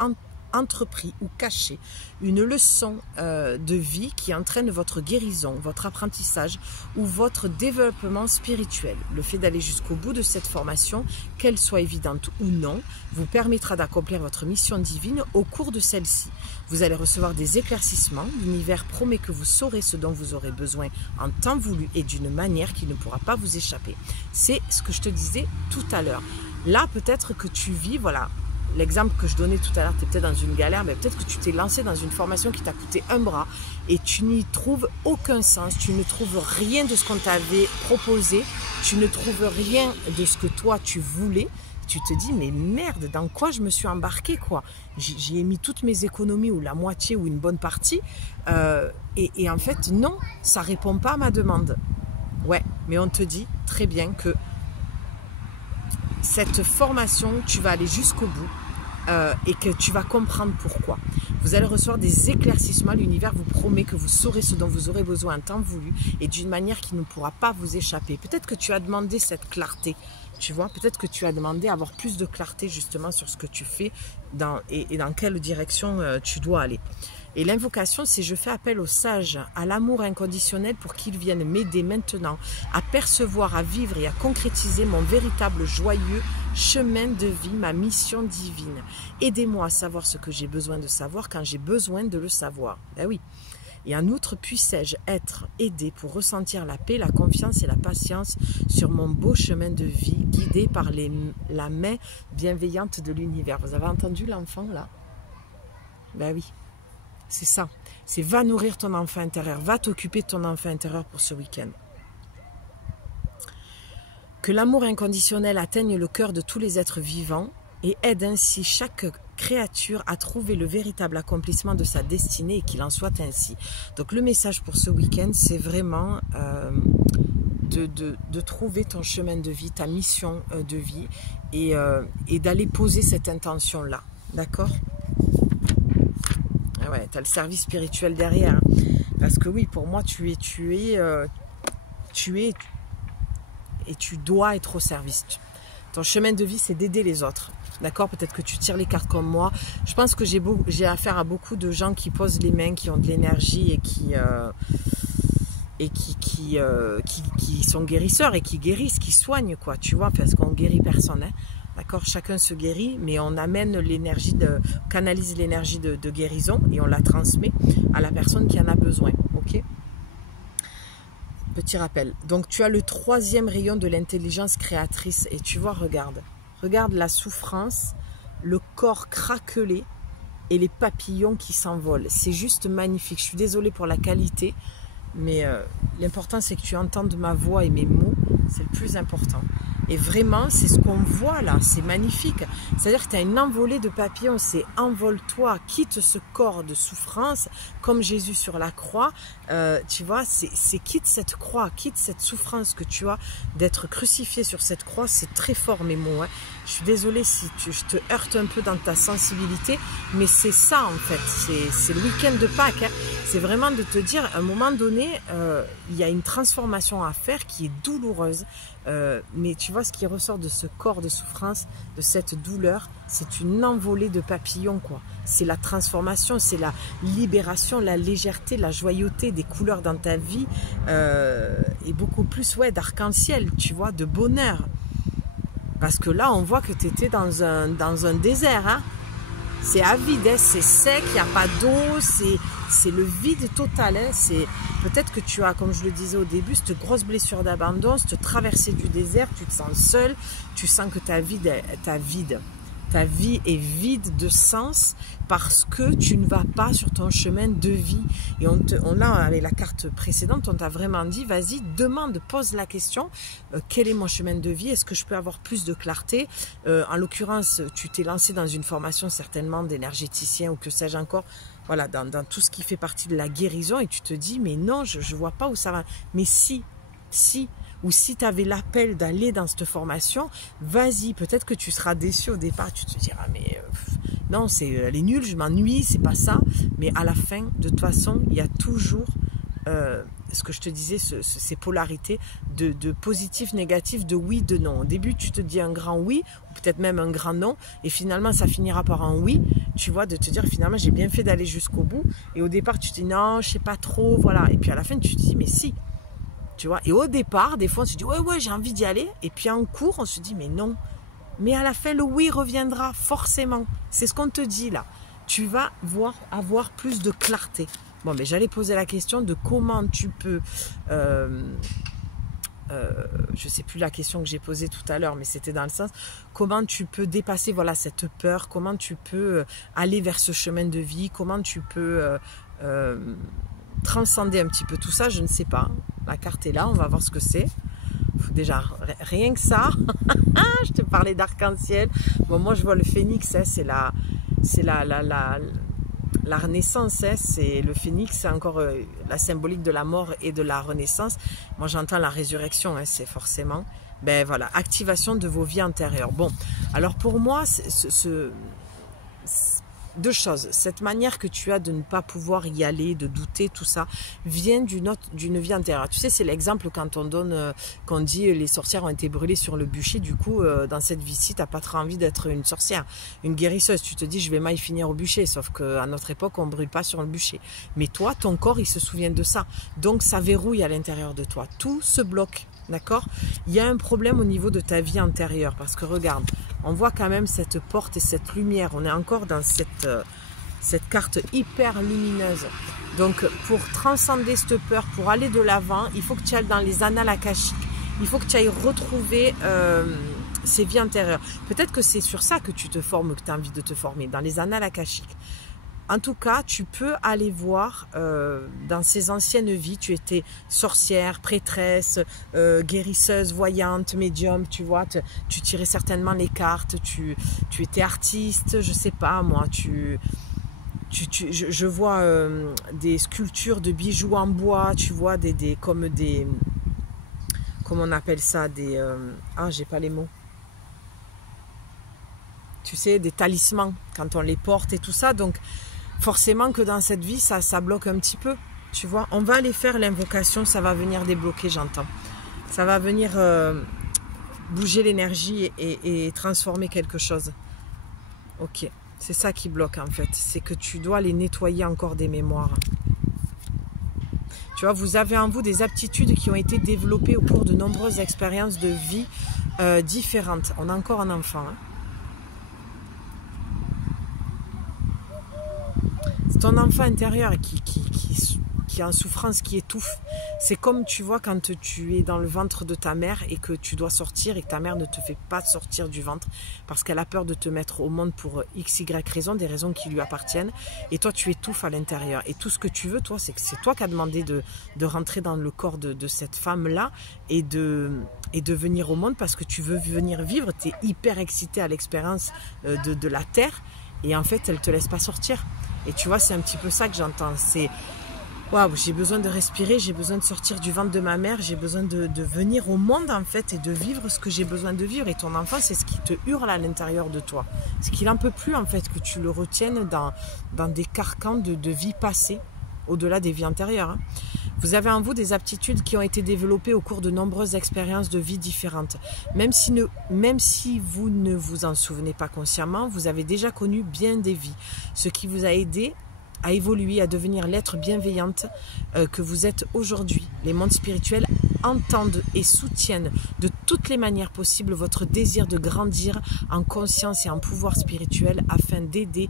entrepris ou caché, une leçon de vie qui entraîne votre guérison, votre apprentissage ou votre développement spirituel. Le fait d'aller jusqu'au bout de cette formation, qu'elle soit évidente ou non, vous permettra d'accomplir votre mission divine au cours de celle-ci. Vous allez recevoir des éclaircissements, l'univers promet que vous saurez ce dont vous aurez besoin en temps voulu et d'une manière qui ne pourra pas vous échapper. C'est ce que je te disais tout à l'heure. Là, peut-être que tu vis, voilà, l'exemple que je donnais tout à l'heure, tu es peut-être dans une galère, mais peut-être que tu t'es lancé dans une formation qui t'a coûté un bras et tu n'y trouves aucun sens, tu ne trouves rien de ce qu'on t'avait proposé, tu ne trouves rien de ce que toi tu voulais. Tu te dis, mais merde, dans quoi je me suis embarqué, quoi. J'y ai mis toutes mes économies, ou la moitié, ou une bonne partie, et en fait, non, ça répond pas à ma demande. Ouais, mais on te dit très bien que cette formation, tu vas aller jusqu'au bout et que tu vas comprendre pourquoi. Vous allez recevoir des éclaircissements, l'univers vous promet que vous saurez ce dont vous aurez besoin en temps voulu et d'une manière qui ne pourra pas vous échapper. Peut-être que tu as demandé cette clarté, tu vois, peut-être que tu as demandé à avoir plus de clarté justement sur ce que tu fais et dans quelle direction tu dois aller. Et l'invocation, c'est je fais appel aux sages, à l'amour inconditionnel pour qu'ils viennent m'aider maintenant à percevoir, à vivre et à concrétiser mon véritable joyeux chemin de vie, ma mission divine. Aidez-moi à savoir ce que j'ai besoin de savoir quand j'ai besoin de le savoir. Ben oui. Et en outre, puissais-je être aidé pour ressentir la paix, la confiance et la patience sur mon beau chemin de vie, guidé par la main bienveillante de l'univers. Vous avez entendu l'enfant là? Ben oui. C'est ça, c'est va nourrir ton enfant intérieur, va t'occuper de ton enfant intérieur pour ce week-end. Que l'amour inconditionnel atteigne le cœur de tous les êtres vivants et aide ainsi chaque créature à trouver le véritable accomplissement de sa destinée et qu'il en soit ainsi. Donc le message pour ce week-end, c'est vraiment de trouver ton chemin de vie, ta mission de vie et d'aller poser cette intention-là, d'accord ? Ouais, tu as le service spirituel derrière. Hein. Parce que oui, pour moi, tu es et tu dois être au service. Ton chemin de vie, c'est d'aider les autres. D'accord? Peut-être que tu tires les cartes comme moi. Je pense que j'ai affaire à beaucoup de gens qui posent les mains, qui ont de l'énergie et qui sont guérisseurs et qui guérissent, qui soignent, quoi. Tu vois, parce qu'on guérit personne, hein. D'accord, chacun se guérit, mais on amène l'énergie, canalise l'énergie de guérison et on la transmet à la personne qui en a besoin. Ok? Petit rappel. Donc tu as le 3e rayon de l'intelligence créatrice et tu vois, regarde la souffrance, le corps craquelé et les papillons qui s'envolent. C'est juste magnifique. Je suis désolée pour la qualité, mais l'important c'est que tu entendes ma voix et mes mots, c'est le plus important. Et vraiment, c'est ce qu'on voit là, c'est magnifique. C'est-à-dire que tu as une envolée de papillons, c'est envole-toi, quitte ce corps de souffrance, comme Jésus sur la croix. Tu vois, c'est quitte cette croix, quitte cette souffrance que tu as d'être crucifié sur cette croix. C'est très fort mes mots. Hein. Je suis désolée si je te heurte un peu dans ta sensibilité, mais c'est ça en fait. C'est le week-end de Pâques. Hein. C'est vraiment de te dire, à un moment donné, il y a une transformation à faire qui est douloureuse. Mais tu vois, ce qui ressort de ce corps de souffrance, de cette douleur, c'est une envolée de papillons, quoi. C'est la transformation, c'est la libération, la légèreté, la joyauté des couleurs dans ta vie et beaucoup plus, ouais, d'arc-en-ciel, tu vois, de bonheur. Parce que là, on voit que tu étais dans un désert, hein. C'est avide, hein, c'est sec, il n'y a pas d'eau, c'est le vide total. Hein, peut-être que tu as, comme je le disais au début, cette grosse blessure d'abandon, cette traversée du désert, tu te sens seul, tu sens que ta vie est vide de sens parce que tu ne vas pas sur ton chemin de vie. Et là, avec la carte précédente, on t'a vraiment dit, vas-y, demande, pose la question, quel est mon chemin de vie? Est-ce que je peux avoir plus de clarté? En l'occurrence, tu t'es lancé dans une formation certainement d'énergéticien ou que sais-je encore. voilà, dans tout ce qui fait partie de la guérison, et tu te dis, mais non, je ne vois pas où ça va. Mais si, ou si tu avais l'appel d'aller dans cette formation, vas-y, peut-être que tu seras déçu au départ, tu te diras, mais non, elle est nulle, je m'ennuie, c'est pas ça. Mais à la fin, de toute façon, il y a toujours, ce que je te disais, ces polarités de positif, négatif, de oui, de non. Au début, tu te dis un grand oui, ou peut-être même un grand non, et finalement, ça finira par un oui. Tu vois, de te dire, finalement, j'ai bien fait d'aller jusqu'au bout. Et au départ, tu te dis, non, je sais pas trop, voilà. Et puis à la fin, tu te dis, mais si. Tu vois, et au départ, des fois, on se dit, ouais, j'ai envie d'y aller. Et puis en cours, on se dit, mais non. Mais à la fin, le oui reviendra, forcément. C'est ce qu'on te dit là. Tu vas avoir plus de clarté. Bon, mais j'allais poser la question de comment tu peux... je sais plus la question que j'ai posée tout à l'heure, mais c'était dans le sens, comment tu peux dépasser voilà, cette peur, comment tu peux aller vers ce chemin de vie, comment tu peux... transcender un petit peu tout ça, je ne sais pas. La carte est là, on va voir ce que c'est. Déjà, rien que ça, je te parlais d'arc-en-ciel. Bon, moi, je vois le phénix, hein, c'est la renaissance. Hein, c'est le phénix, c'est encore la symbolique de la mort et de la renaissance. Moi, j'entends la résurrection, hein, c'est forcément... Ben voilà, activation de vos vies antérieures. Bon, alors pour moi, deux choses, cette manière que tu as de ne pas pouvoir y aller, de douter, tout ça, vient d'une vie antérieure. Tu sais, c'est l'exemple quand on donne, qu'on dit les sorcières ont été brûlées sur le bûcher, du coup, dans cette vie-ci, tu n'as pas trop envie d'être une sorcière, une guérisseuse. Tu te dis, je vais mal finir au bûcher, sauf qu'à notre époque, on ne brûle pas sur le bûcher. Mais toi, ton corps, il se souvient de ça. Donc, ça verrouille à l'intérieur de toi. Tout se bloque. D'accord? Il y a un problème au niveau de ta vie antérieure parce que regarde, on voit quand même cette porte et cette lumière. On est encore dans cette carte hyper lumineuse. Donc pour transcender cette peur, pour aller de l'avant, il faut que tu ailles dans les annales akashiques. Il faut que tu ailles retrouver ces vies antérieures. Peut-être que c'est sur ça que tu te formes, que tu as envie de te former, dans les annales akashiques. En tout cas, tu peux aller voir dans ces anciennes vies, tu étais sorcière, prêtresse, guérisseuse, voyante, médium, tu vois, tu tirais certainement les cartes, tu étais artiste, je sais pas moi, je vois des sculptures de bijoux en bois, tu vois, comme comment on appelle ça, j'ai pas les mots. Tu sais, des talismans, quand on les porte et tout ça, donc forcément que dans cette vie, ça bloque un petit peu, tu vois. On va aller faire l'invocation, ça va venir débloquer, j'entends. Ça va venir bouger l'énergie et transformer quelque chose. Ok, c'est ça qui bloque en fait. C'est que tu dois les nettoyer encore des mémoires. Tu vois, vous avez en vous des aptitudes qui ont été développées au cours de nombreuses expériences de vie différentes. On a encore un enfant, hein. C'est ton enfant intérieur qui est en souffrance, qui étouffe. C'est comme, tu vois, quand tu es dans le ventre de ta mère et que tu dois sortir et que ta mère ne te fait pas sortir du ventre parce qu'elle a peur de te mettre au monde pour x, y raisons, des raisons qui lui appartiennent. Et toi, tu étouffes à l'intérieur. Et tout ce que tu veux, toi, c'est que c'est toi qui as demandé de rentrer dans le corps de cette femme-là et de venir au monde parce que tu veux venir vivre. Tu es hyper excité à l'expérience de la terre et en fait, elle ne te laisse pas sortir. Et tu vois, c'est un petit peu ça que j'entends. C'est, waouh, j'ai besoin de respirer, j'ai besoin de sortir du ventre de ma mère, j'ai besoin de venir au monde en fait et de vivre ce que j'ai besoin de vivre. Et ton enfant, c'est ce qui te hurle à l'intérieur de toi. C'est qu'il n'en peut plus en fait que tu le retiennes dans des carcans de vie passée, au-delà des vies antérieures. Hein. Vous avez en vous des aptitudes qui ont été développées au cours de nombreuses expériences de vie différentes. Même si vous ne vous en souvenez pas consciemment, vous avez déjà connu bien des vies, ce qui vous a aidé à évoluer, à devenir l'être bienveillante que vous êtes aujourd'hui. Les mondes spirituels entendent et soutiennent de toutes les manières possibles votre désir de grandir en conscience et en pouvoir spirituel afin d'aider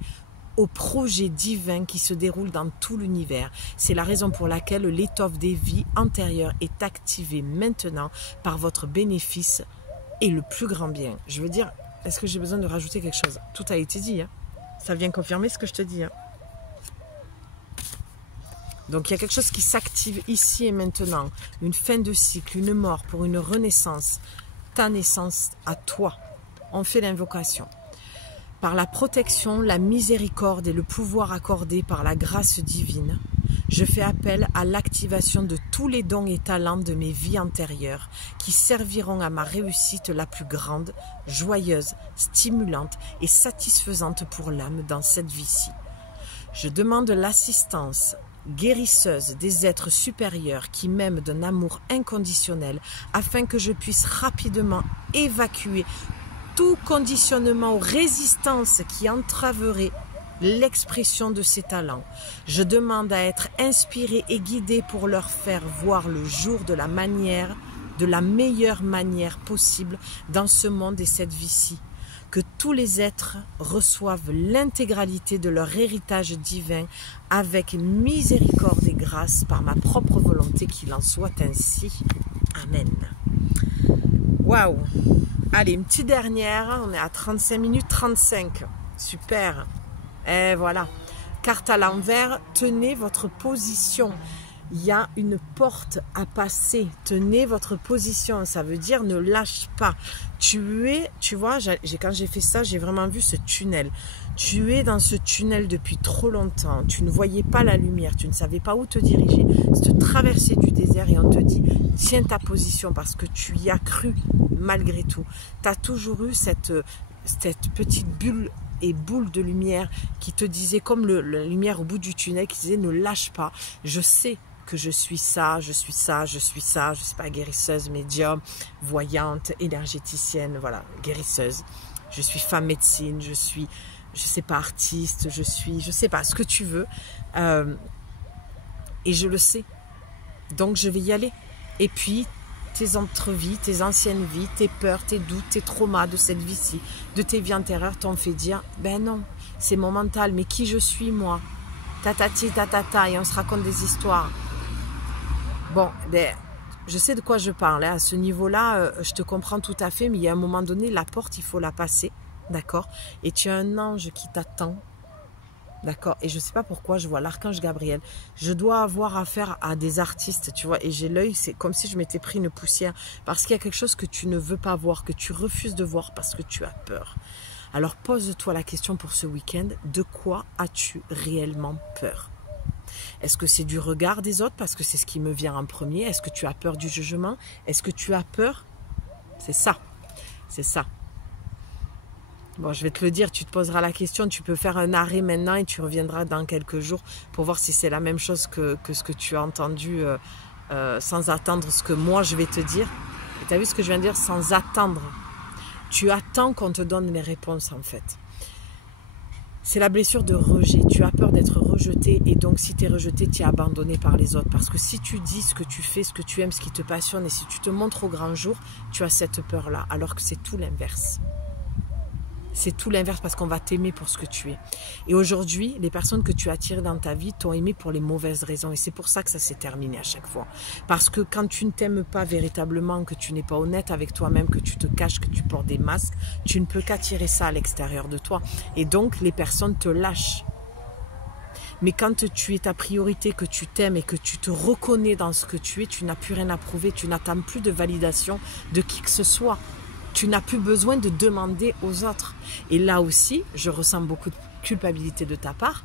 au projet divin qui se déroule dans tout l'univers. C'est la raison pour laquelle l'étoffe des vies antérieures est activée maintenant par votre bénéfice et le plus grand bien. Je veux dire, est-ce que j'ai besoin de rajouter quelque chose? Tout a été dit. Hein. Ça vient confirmer ce que je te dis. Hein. Donc il y a quelque chose qui s'active ici et maintenant. Une fin de cycle, une mort pour une renaissance. Ta naissance à toi. On fait l'invocation. Par la protection, la miséricorde et le pouvoir accordé par la grâce divine, je fais appel à l'activation de tous les dons et talents de mes vies antérieures qui serviront à ma réussite la plus grande, joyeuse, stimulante et satisfaisante pour l'âme dans cette vie-ci. Je demande l'assistance guérisseuse des êtres supérieurs qui m'aiment d'un amour inconditionnel afin que je puisse rapidement évacuer tout conditionnement ou résistance qui entraverait l'expression de ces talents. Je demande à être inspiré et guidé pour leur faire voir le jour de la meilleure manière possible dans ce monde et cette vie-ci. Que tous les êtres reçoivent l'intégralité de leur héritage divin avec miséricorde et grâce par ma propre volonté, qu'il en soit ainsi. Amen. Waouh! Allez, une petite dernière, on est à 35 minutes 35. Super. Et voilà. Carte à l'envers, tenez votre position. Il y a une porte à passer. Tenez votre position. Ça veut dire ne lâche pas. Tu vois, quand j'ai fait ça, j'ai vraiment vu ce tunnel. Tu es dans ce tunnel depuis trop longtemps. Tu ne voyais pas la lumière. Tu ne savais pas où te diriger. C'est traverser du désert et on te dit, tiens ta position parce que tu y as cru malgré tout. Tu as toujours eu cette petite bulle et boule de lumière qui te disait, comme la lumière au bout du tunnel, qui disait ne lâche pas. Je sais que je suis ça, je suis ça, je suis ça, je ne sais pas, guérisseuse, médium, voyante, énergéticienne, voilà, guérisseuse. Je suis femme médecine, je suis, je sais pas, artiste, je sais pas, ce que tu veux. Et je le sais. Donc je vais y aller. Et puis, tes entrevies, tes anciennes vies, tes peurs, tes doutes, tes traumas de cette vie-ci, de tes vies antérieures t'ont fait dire, ben non, c'est mon mental, mais qui je suis moi? Tatati, tatata, et on se raconte des histoires. Bon, ben, je sais de quoi je parle. Hein. À ce niveau-là, je te comprends tout à fait, mais il y a un moment donné, la porte, il faut la passer, d'accord? Et tu as un ange qui t'attend, d'accord? Et je ne sais pas pourquoi, je vois l'archange Gabriel. Je dois avoir affaire à des artistes, tu vois, et j'ai l'œil, c'est comme si je m'étais pris une poussière, parce qu'il y a quelque chose que tu ne veux pas voir, que tu refuses de voir parce que tu as peur. Alors pose-toi la question pour ce week-end, de quoi as-tu réellement peur? Est-ce que c'est du regard des autres parce que c'est ce qui me vient en premier? Est-ce que tu as peur du jugement? Est-ce que tu as peur? C'est ça, c'est ça. Bon, je vais te le dire, tu te poseras la question, tu peux faire un arrêt maintenant et tu reviendras dans quelques jours pour voir si c'est la même chose que ce que tu as entendu sans attendre ce que moi je vais te dire. Tu as vu ce que je viens de dire? Sans attendre. Tu attends qu'on te donne les réponses en fait. C'est la blessure de rejet. Tu as peur d'être rejeté et donc si tu es rejeté, tu es abandonné par les autres. Parce que si tu dis ce que tu fais, ce que tu aimes, ce qui te passionne et si tu te montres au grand jour, tu as cette peur-là. Alors que c'est tout l'inverse. C'est tout l'inverse parce qu'on va t'aimer pour ce que tu es. Et aujourd'hui, les personnes que tu as attirées dans ta vie t'ont aimé pour les mauvaises raisons. Et c'est pour ça que ça s'est terminé à chaque fois. Parce que quand tu ne t'aimes pas véritablement, que tu n'es pas honnête avec toi-même, que tu te caches, que tu portes des masques, tu ne peux qu'attirer ça à l'extérieur de toi. Et donc, les personnes te lâchent. Mais quand tu es ta priorité, que tu t'aimes et que tu te reconnais dans ce que tu es, tu n'as plus rien à prouver. Tu n'attends plus de validation de qui que ce soit. Tu n'as plus besoin de demander aux autres. Et là aussi, je ressens beaucoup de culpabilité de ta part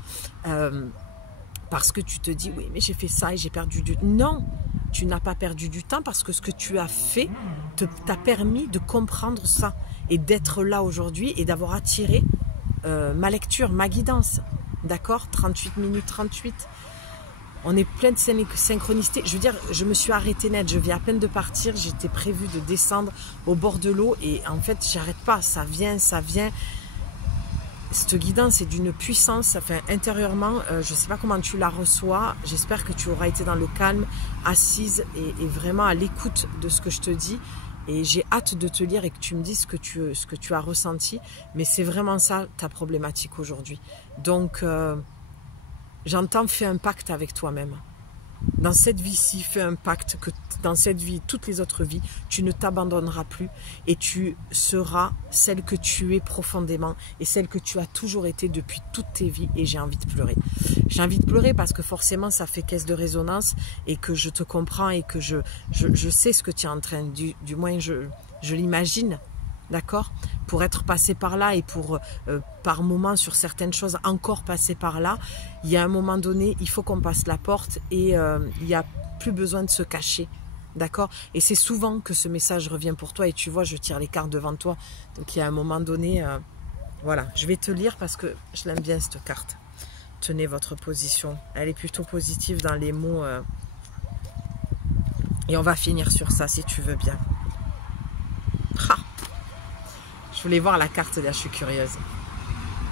parce que tu te dis, oui, mais j'ai fait ça et j'ai perdu du temps. Non, tu n'as pas perdu du temps parce que ce que tu as fait t'a permis de comprendre ça et d'être là aujourd'hui et d'avoir attiré ma lecture, ma guidance. D'accord? 38 minutes 38. On est plein de synchronicité. Je veux dire, je me suis arrêtée net. Je viens à peine de partir. J'étais prévue de descendre au bord de l'eau. Et en fait, j'arrête pas. Ça vient, ça vient. Cette guidance est d'une puissance. Enfin, intérieurement, je ne sais pas comment tu la reçois. J'espère que tu auras été dans le calme, assise et vraiment à l'écoute de ce que je te dis. Et j'ai hâte de te lire et que tu me dises ce que tu as ressenti. Mais c'est vraiment ça ta problématique aujourd'hui. Donc... j'entends, fais un pacte avec toi-même. Dans cette vie-ci, fais un pacte que dans cette vie, toutes les autres vies, tu ne t'abandonneras plus et tu seras celle que tu es profondément et celle que tu as toujours été depuis toutes tes vies. Et j'ai envie de pleurer. J'ai envie de pleurer parce que forcément, ça fait caisse de résonance et que je te comprends et que je sais ce que tu es en train, du moins je l'imagine. d'accord? Pour être passé par là et pour, par moment, sur certaines choses, encore passer par là, il y a un moment donné, il faut qu'on passe la porte et il n'y a plus besoin de se cacher, d'accord? Et c'est souvent que ce message revient pour toi et tu vois, je tire les cartes devant toi. Donc il y a un moment donné, voilà, je vais te lire parce que je l'aime bien cette carte. Tenez votre position. Elle est plutôt positive dans les mots. Et on va finir sur ça si tu veux bien. Ah, je voulais voir la carte là, je suis curieuse.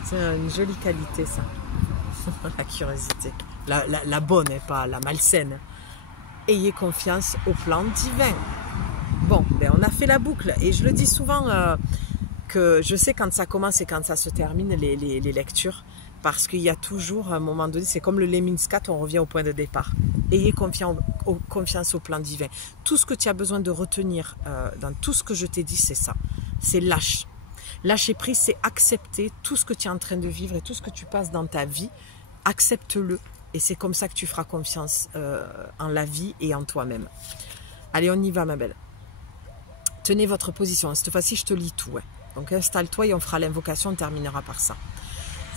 C'est une jolie qualité ça. La curiosité. La bonne, et pas la malsaine. Ayez confiance au plan divin. Bon, ben on a fait la boucle. Et je le dis souvent que je sais quand ça commence et quand ça se termine, les lectures. Parce qu'il y a toujours un moment donné, c'est comme le Lemniscat, on revient au point de départ. Ayez confiance au plan divin. Tout ce que tu as besoin de retenir dans tout ce que je t'ai dit, c'est ça. C'est lâche. Lâcher prise, c'est accepter tout ce que tu es en train de vivre et tout ce que tu passes dans ta vie. Accepte-le. Et c'est comme ça que tu feras confiance en la vie et en toi-même. Allez, on y va, ma belle. Tenez votre position. Cette fois-ci, je te lis tout. Ouais. Donc, installe-toi et on fera l'invocation. On terminera par ça.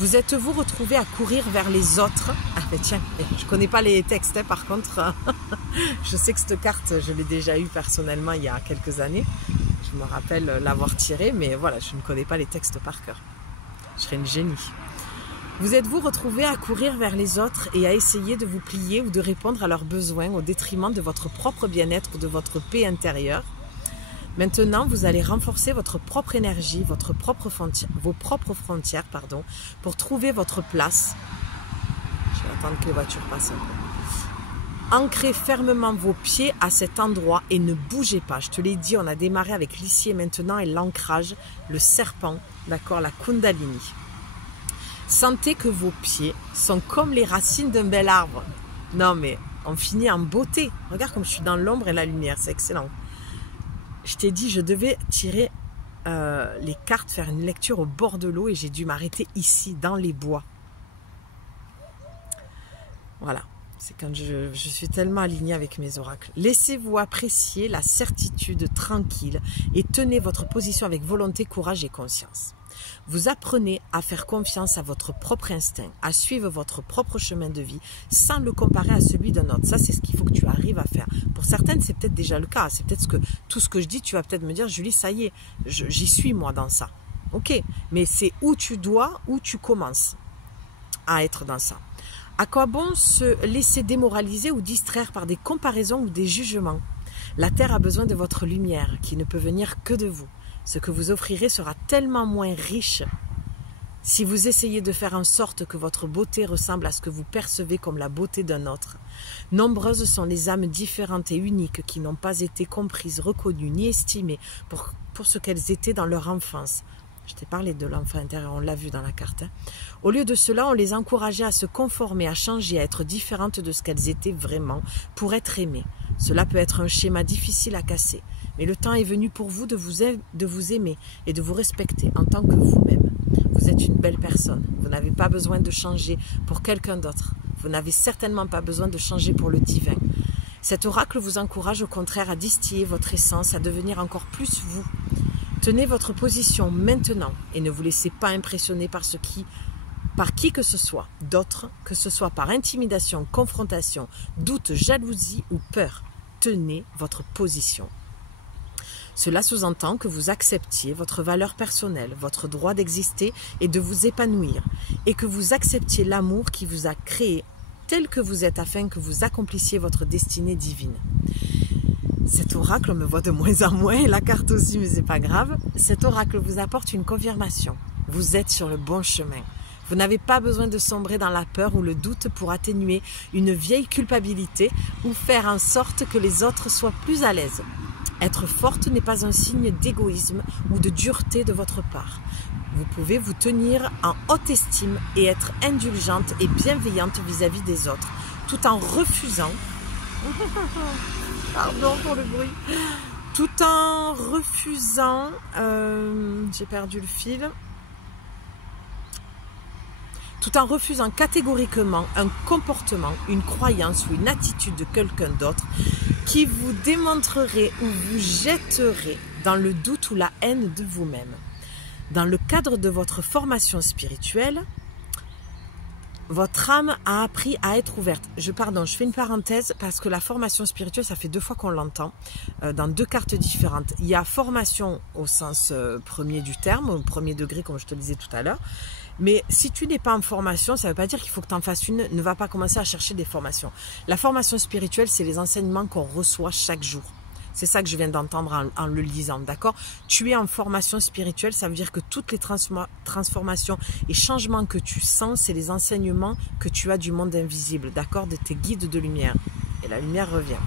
Vous êtes-vous retrouvé à courir vers les autres? Ah mais tiens, je connais pas les textes, hein, par contre. Je sais que cette carte, je l'ai déjà eue personnellement il y a quelques années. Je me rappelle l'avoir tirée, mais voilà, je ne connais pas les textes par cœur. Je serais une génie. Vous êtes-vous retrouvé à courir vers les autres et à essayer de vous plier ou de répondre à leurs besoins au détriment de votre propre bien-être ou de votre paix intérieure? Maintenant, vous allez renforcer votre propre énergie, vos propres frontières, pour trouver votre place. Je vais attendre que les voitures passent un peu. Ancrez fermement vos pieds à cet endroit et ne bougez pas. Je te l'ai dit, on a démarré avec l'ici et maintenant et l'ancrage, le serpent, d'accord, la Kundalini. Sentez que vos pieds sont comme les racines d'un bel arbre. Non mais, on finit en beauté. Regarde comme je suis dans l'ombre et la lumière, c'est excellent. Je t'ai dit, je devais tirer les cartes, faire une lecture au bord de l'eau et j'ai dû m'arrêter ici, dans les bois. Voilà, c'est quand je suis tellement alignée avec mes oracles. Laissez-vous apprécier la certitude tranquille et tenez votre position avec volonté, courage et conscience. Vous apprenez à faire confiance à votre propre instinct, à suivre votre propre chemin de vie sans le comparer à celui d'un autre. Ça, c'est ce qu'il faut que tu arrives à faire. Pour certaines, c'est peut-être déjà le cas. C'est peut-être tout ce que je dis, tu vas peut-être me dire, Julie, ça y est, j'y suis moi dans ça. Ok, mais c'est où tu commences à être dans ça. À quoi bon se laisser démoraliser ou distraire par des comparaisons ou des jugements? La Terre a besoin de votre lumière qui ne peut venir que de vous. Ce que vous offrirez sera tellement moins riche si vous essayez de faire en sorte que votre beauté ressemble à ce que vous percevez comme la beauté d'un autre. Nombreuses sont les âmes différentes et uniques qui n'ont pas été comprises, reconnues ni estimées pour ce qu'elles étaient dans leur enfance. Je t'ai parlé de l'enfant intérieur, on l'a vu dans la carte. Hein. Au lieu de cela, on les encourageait à se conformer, à changer, à être différentes de ce qu'elles étaient vraiment pour être aimées. Cela peut être un schéma difficile à casser. Mais le temps est venu pour vous de vous aimer et de vous respecter en tant que vous-même. Vous êtes une belle personne. Vous n'avez pas besoin de changer pour quelqu'un d'autre. Vous n'avez certainement pas besoin de changer pour le divin. Cet oracle vous encourage au contraire à distiller votre essence, à devenir encore plus vous. Tenez votre position maintenant et ne vous laissez pas impressionner par qui que ce soit d'autre, que ce soit par intimidation, confrontation, doute, jalousie ou peur. Tenez votre position. Cela sous-entend que vous acceptiez votre valeur personnelle, votre droit d'exister et de vous épanouir, et que vous acceptiez l'amour qui vous a créé tel que vous êtes afin que vous accomplissiez votre destinée divine. Cet oracle, on me voit de moins en moins, et la carte aussi, mais c'est pas grave. Cet oracle vous apporte une confirmation. Vous êtes sur le bon chemin. Vous n'avez pas besoin de sombrer dans la peur ou le doute pour atténuer une vieille culpabilité ou faire en sorte que les autres soient plus à l'aise. Être forte n'est pas un signe d'égoïsme ou de dureté de votre part. Vous pouvez vous tenir en haute estime et être indulgente et bienveillante vis-à-vis des autres, tout en refusant... Pardon pour le bruit. Tout en refusant... j'ai perdu le fil. Tout en refusant catégoriquement un comportement, une croyance ou une attitude de quelqu'un d'autre qui vous démontrerait ou vous jetterait dans le doute ou la haine de vous-même. Dans le cadre de votre formation spirituelle, votre âme a appris à être ouverte. Je fais une parenthèse parce que la formation spirituelle, ça fait 2 fois qu'on l'entend, dans 2 cartes différentes. Il y a formation au sens premier du terme, au premier degré, comme je te le disais tout à l'heure. Mais si tu n'es pas en formation, ça ne veut pas dire qu'il faut que tu en fasses une. Ne va pas commencer à chercher des formations. La formation spirituelle, c'est les enseignements qu'on reçoit chaque jour. C'est ça que je viens d'entendre en le lisant, d'accord? Tu es en formation spirituelle, ça veut dire que toutes les transformations et changements que tu sens, c'est les enseignements que tu as du monde invisible, d'accord? De tes guides de lumière. Et la lumière revient.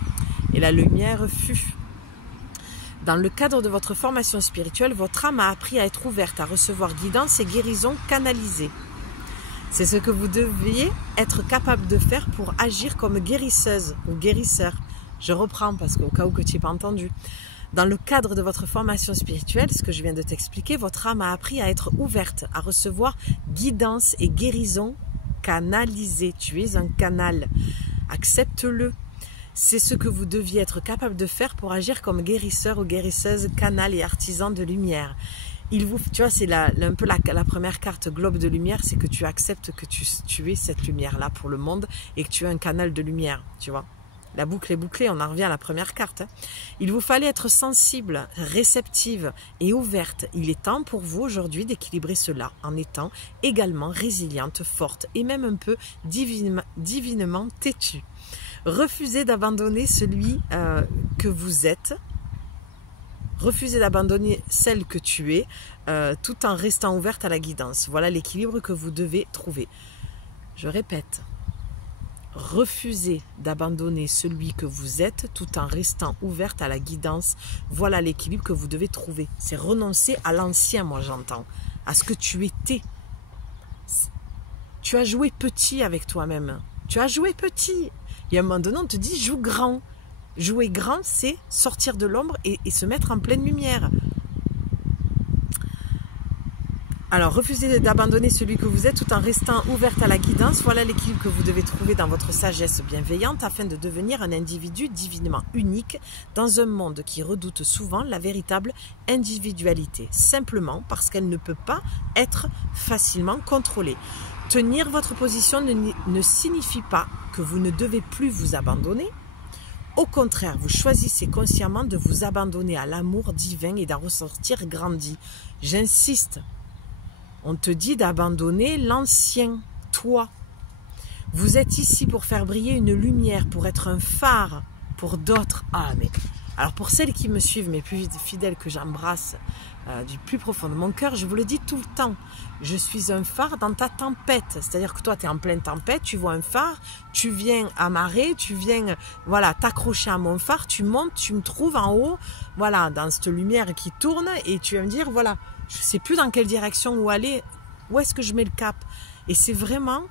Et la lumière fut. Dans le cadre de votre formation spirituelle, votre âme a appris à être ouverte, à recevoir guidance et guérison canalisée. C'est ce que vous deviez être capable de faire pour agir comme guérisseuse ou guérisseur. Je reprends parce qu'au cas où que tu n'aies pas entendu. Dans le cadre de votre formation spirituelle, ce que je viens de t'expliquer, votre âme a appris à être ouverte, à recevoir guidance et guérison canalisée. Tu es un canal. Accepte-le. C'est ce que vous deviez être capable de faire pour agir comme guérisseur ou guérisseuse, canal et artisan de lumière. Tu vois, c'est un peu la première carte globe de lumière, c'est que tu acceptes que tu es cette lumière-là pour le monde et que tu es un canal de lumière, tu vois. La boucle est bouclée, on en revient à la première carte. Il vous fallait être sensible, réceptive et ouverte. Il est temps pour vous aujourd'hui d'équilibrer cela en étant également résiliente, forte et même un peu divinement têtue. Refusez d'abandonner celui que vous êtes. Refusez d'abandonner celle que tu es tout en restant ouverte à la guidance. Voilà l'équilibre que vous devez trouver. Je répète. Refusez d'abandonner celui que vous êtes tout en restant ouverte à la guidance. Voilà l'équilibre que vous devez trouver. C'est renoncer à l'ancien, moi j'entends, à ce que tu étais. Tu as joué petit avec toi-même. Tu as joué petit. Et à un moment donné, on te dit joue grand. Jouer grand, c'est sortir de l'ombre et se mettre en pleine lumière. Alors, refusez d'abandonner celui que vous êtes tout en restant ouverte à la guidance. Voilà l'équilibre que vous devez trouver dans votre sagesse bienveillante afin de devenir un individu divinement unique dans un monde qui redoute souvent la véritable individualité, simplement parce qu'elle ne peut pas être facilement contrôlée. Tenir votre position ne signifie pas que vous ne devez plus vous abandonner. Au contraire, vous choisissez consciemment de vous abandonner à l'amour divin et d'en ressortir grandi. J'insiste. On te dit d'abandonner l'ancien, toi. Vous êtes ici pour faire briller une lumière, pour être un phare pour d'autres. Ah, mais alors pour celles qui me suivent, mes plus fidèles que j'embrasse du plus profond de mon cœur, je vous le dis tout le temps. Je suis un phare dans ta tempête. C'est-à-dire que toi, tu es en pleine tempête, tu vois un phare, tu viens amarrer, tu viens voilà, t'accrocher à mon phare, tu montes, tu me trouves en haut, voilà, dans cette lumière qui tourne et tu vas me dire, voilà, je ne sais plus dans quelle direction où aller, où est-ce que je mets le cap. Et c'est vraiment,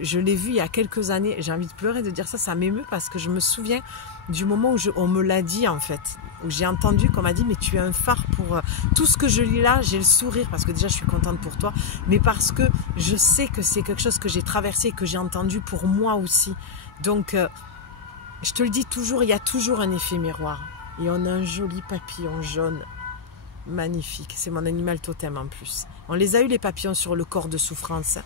je l'ai vu il y a quelques années, j'ai envie de pleurer de dire ça, ça m'émeut parce que je me souviens du moment où on me l'a dit en fait, où j'ai entendu qu'on m'a dit mais tu es un phare pour tout ce que je lis là, j'ai le sourire parce que déjà je suis contente pour toi, mais parce que je sais que c'est quelque chose que j'ai traversé, que j'ai entendu pour moi aussi. Donc je te le dis toujours, il y a toujours un effet miroir et on a un joli papillon jaune. Magnifique, c'est mon animal totem en plus. On les a eu les papillons sur le corps de souffrance.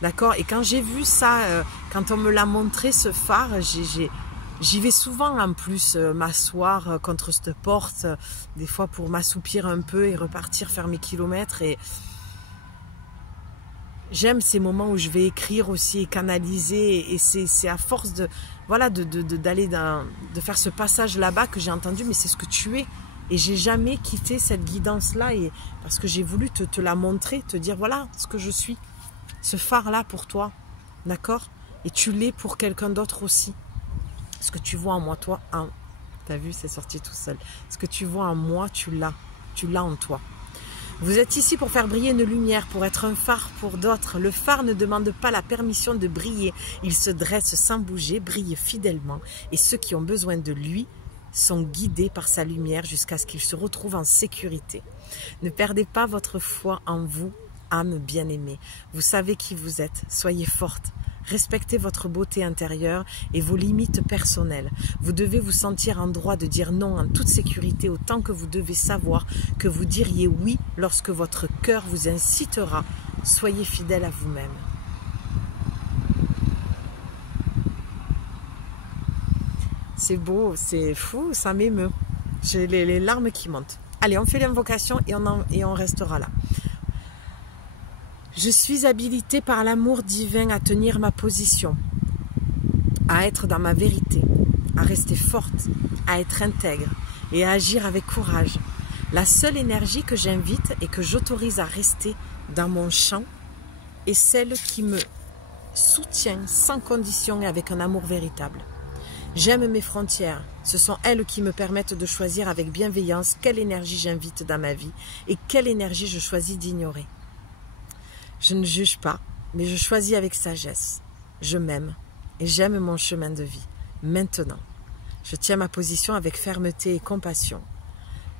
D'accord? Et quand j'ai vu ça, quand on me l'a montré ce phare, j'y vais souvent en plus m'asseoir contre cette porte, des fois pour m'assoupir un peu et repartir faire mes kilomètres. Et j'aime ces moments où je vais écrire aussi et canaliser. Et c'est à force de voilà d'aller de faire ce passage là-bas que j'ai entendu, mais c'est ce que tu es. Et j'ai jamais quitté cette guidance-là parce que j'ai voulu te la montrer, te dire voilà ce que je suis, ce phare-là pour toi, d'accord? Et tu l'es pour quelqu'un d'autre aussi. Ce que tu vois en moi, toi, t'as vu, c'est sorti tout seul. Ce que tu vois en moi, tu l'as en toi. Vous êtes ici pour faire briller une lumière, pour être un phare pour d'autres. Le phare ne demande pas la permission de briller. Il se dresse sans bouger, brille fidèlement. Et ceux qui ont besoin de lui sont guidés par sa lumière jusqu'à ce qu'ils se retrouvent en sécurité. Ne perdez pas votre foi en vous, âme bien-aimée. Vous savez qui vous êtes. Soyez forte. Respectez votre beauté intérieure et vos limites personnelles. Vous devez vous sentir en droit de dire non en toute sécurité, autant que vous devez savoir que vous diriez oui lorsque votre cœur vous incitera. Soyez fidèle à vous-même. C'est beau, c'est fou, ça m'émeut. J'ai les larmes qui montent. Allez, on fait l'invocation et on restera là. Je suis habilitée par l'amour divin à tenir ma position, à être dans ma vérité, à rester forte, à être intègre et à agir avec courage. La seule énergie que j'invite et que j'autorise à rester dans mon champ est celle qui me soutient sans condition et avec un amour véritable. J'aime mes frontières, ce sont elles qui me permettent de choisir avec bienveillance quelle énergie j'invite dans ma vie et quelle énergie je choisis d'ignorer. Je ne juge pas, mais je choisis avec sagesse. Je m'aime et j'aime mon chemin de vie. Maintenant, je tiens ma position avec fermeté et compassion.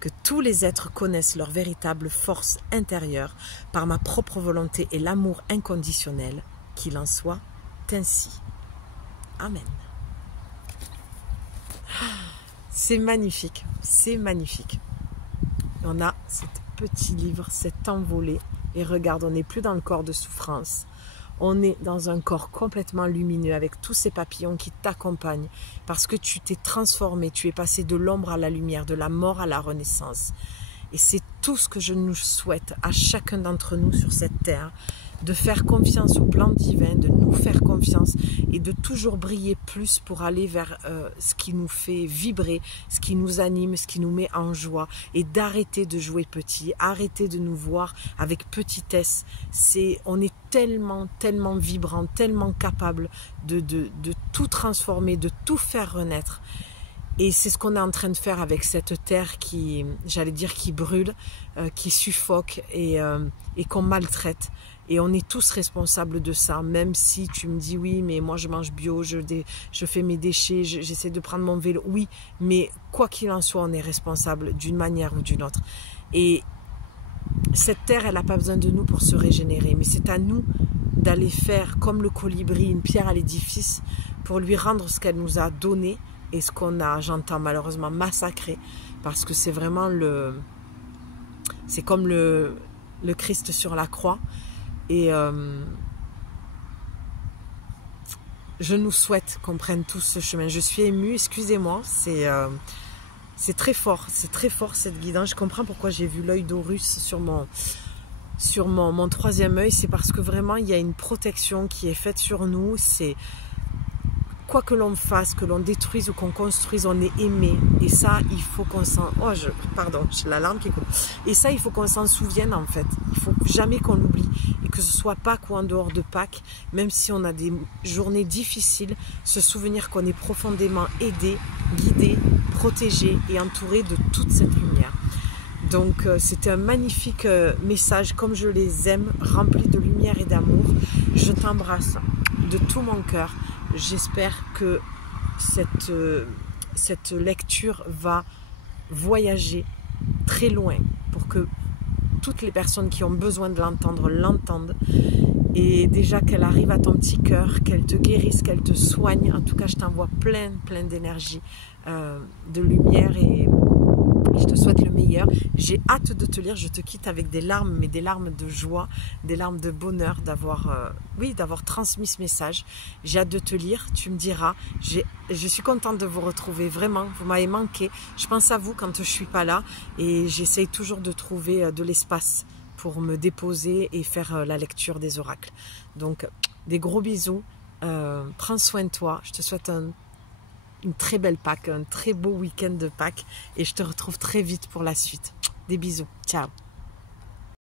Que tous les êtres connaissent leur véritable force intérieure par ma propre volonté et l'amour inconditionnel, qu'il en soit ainsi. Amen. C'est magnifique, c'est magnifique. On a ce petit livre, cet envolé, et regarde, on n'est plus dans le corps de souffrance. On est dans un corps complètement lumineux avec tous ces papillons qui t'accompagnent parce que tu t'es transformé, tu es passé de l'ombre à la lumière, de la mort à la renaissance. Et c'est tout ce que je nous souhaite à chacun d'entre nous sur cette terre, de faire confiance au plan divin, de nous faire confiance et de toujours briller plus pour aller vers ce qui nous fait vibrer, ce qui nous anime, ce qui nous met en joie et d'arrêter de jouer petit, arrêter de nous voir avec petitesse. On est tellement, tellement vibrant, tellement capable de tout transformer, de tout faire renaître. Et c'est ce qu'on est en train de faire avec cette terre qui, j'allais dire, qui brûle, qui suffoque et qu'on maltraite. Et on est tous responsables de ça, même si tu me dis oui, mais moi je mange bio, je fais mes déchets, j'essaie de prendre mon vélo. Oui, mais quoi qu'il en soit, on est responsable d'une manière ou d'une autre. Et cette terre, elle n'a pas besoin de nous pour se régénérer, mais c'est à nous d'aller faire comme le colibri, une pierre à l'édifice, pour lui rendre ce qu'elle nous a donné et ce qu'on a, j'entends malheureusement, massacré, parce que c'est vraiment c'est comme le Christ sur la croix. Et je nous souhaite qu'on prenne tous ce chemin. Je suis émue, excusez-moi, c'est très fort cette guidance. Je comprends pourquoi j'ai vu l'œil d'Horus sur mon troisième œil. C'est parce que vraiment il y a une protection qui est faite sur nous. C'est quoi que l'on fasse, que l'on détruise ou qu'on construise, on est aimé. Et ça, il faut qu'on s'en... Pardon, j'ai la larme qui coule. Et ça, il faut qu'on s'en souvienne en fait. Il faut jamais qu'on l'oublie. Et que ce soit Pâques ou en dehors de Pâques, même si on a des journées difficiles, se souvenir qu'on est profondément aidé, guidé, protégé et entouré de toute cette lumière. Donc c'était un magnifique message, comme je les aime, rempli de lumière et d'amour. Je t'embrasse de tout mon cœur. J'espère que cette lecture va voyager très loin pour que toutes les personnes qui ont besoin de l'entendre l'entendent. Et déjà qu'elle arrive à ton petit cœur, qu'elle te guérisse, qu'elle te soigne. En tout cas, je t'envoie plein d'énergie, de lumière et je te souhaite le meilleur. J'ai hâte de te lire. Je te quitte avec des larmes, mais des larmes de joie, des larmes de bonheur d'avoir transmis ce message. J'ai hâte de te lire. Tu me diras. Je suis contente de vous retrouver. Vraiment, vous m'avez manqué. Je pense à vous quand je suis pas là et j'essaye toujours de trouver de l'espace pour me déposer et faire la lecture des oracles. Donc, des gros bisous. Prends soin de toi. Je te souhaite une très belle Pâques, un très beau week-end de Pâques et je te retrouve très vite pour la suite. Des bisous. Ciao.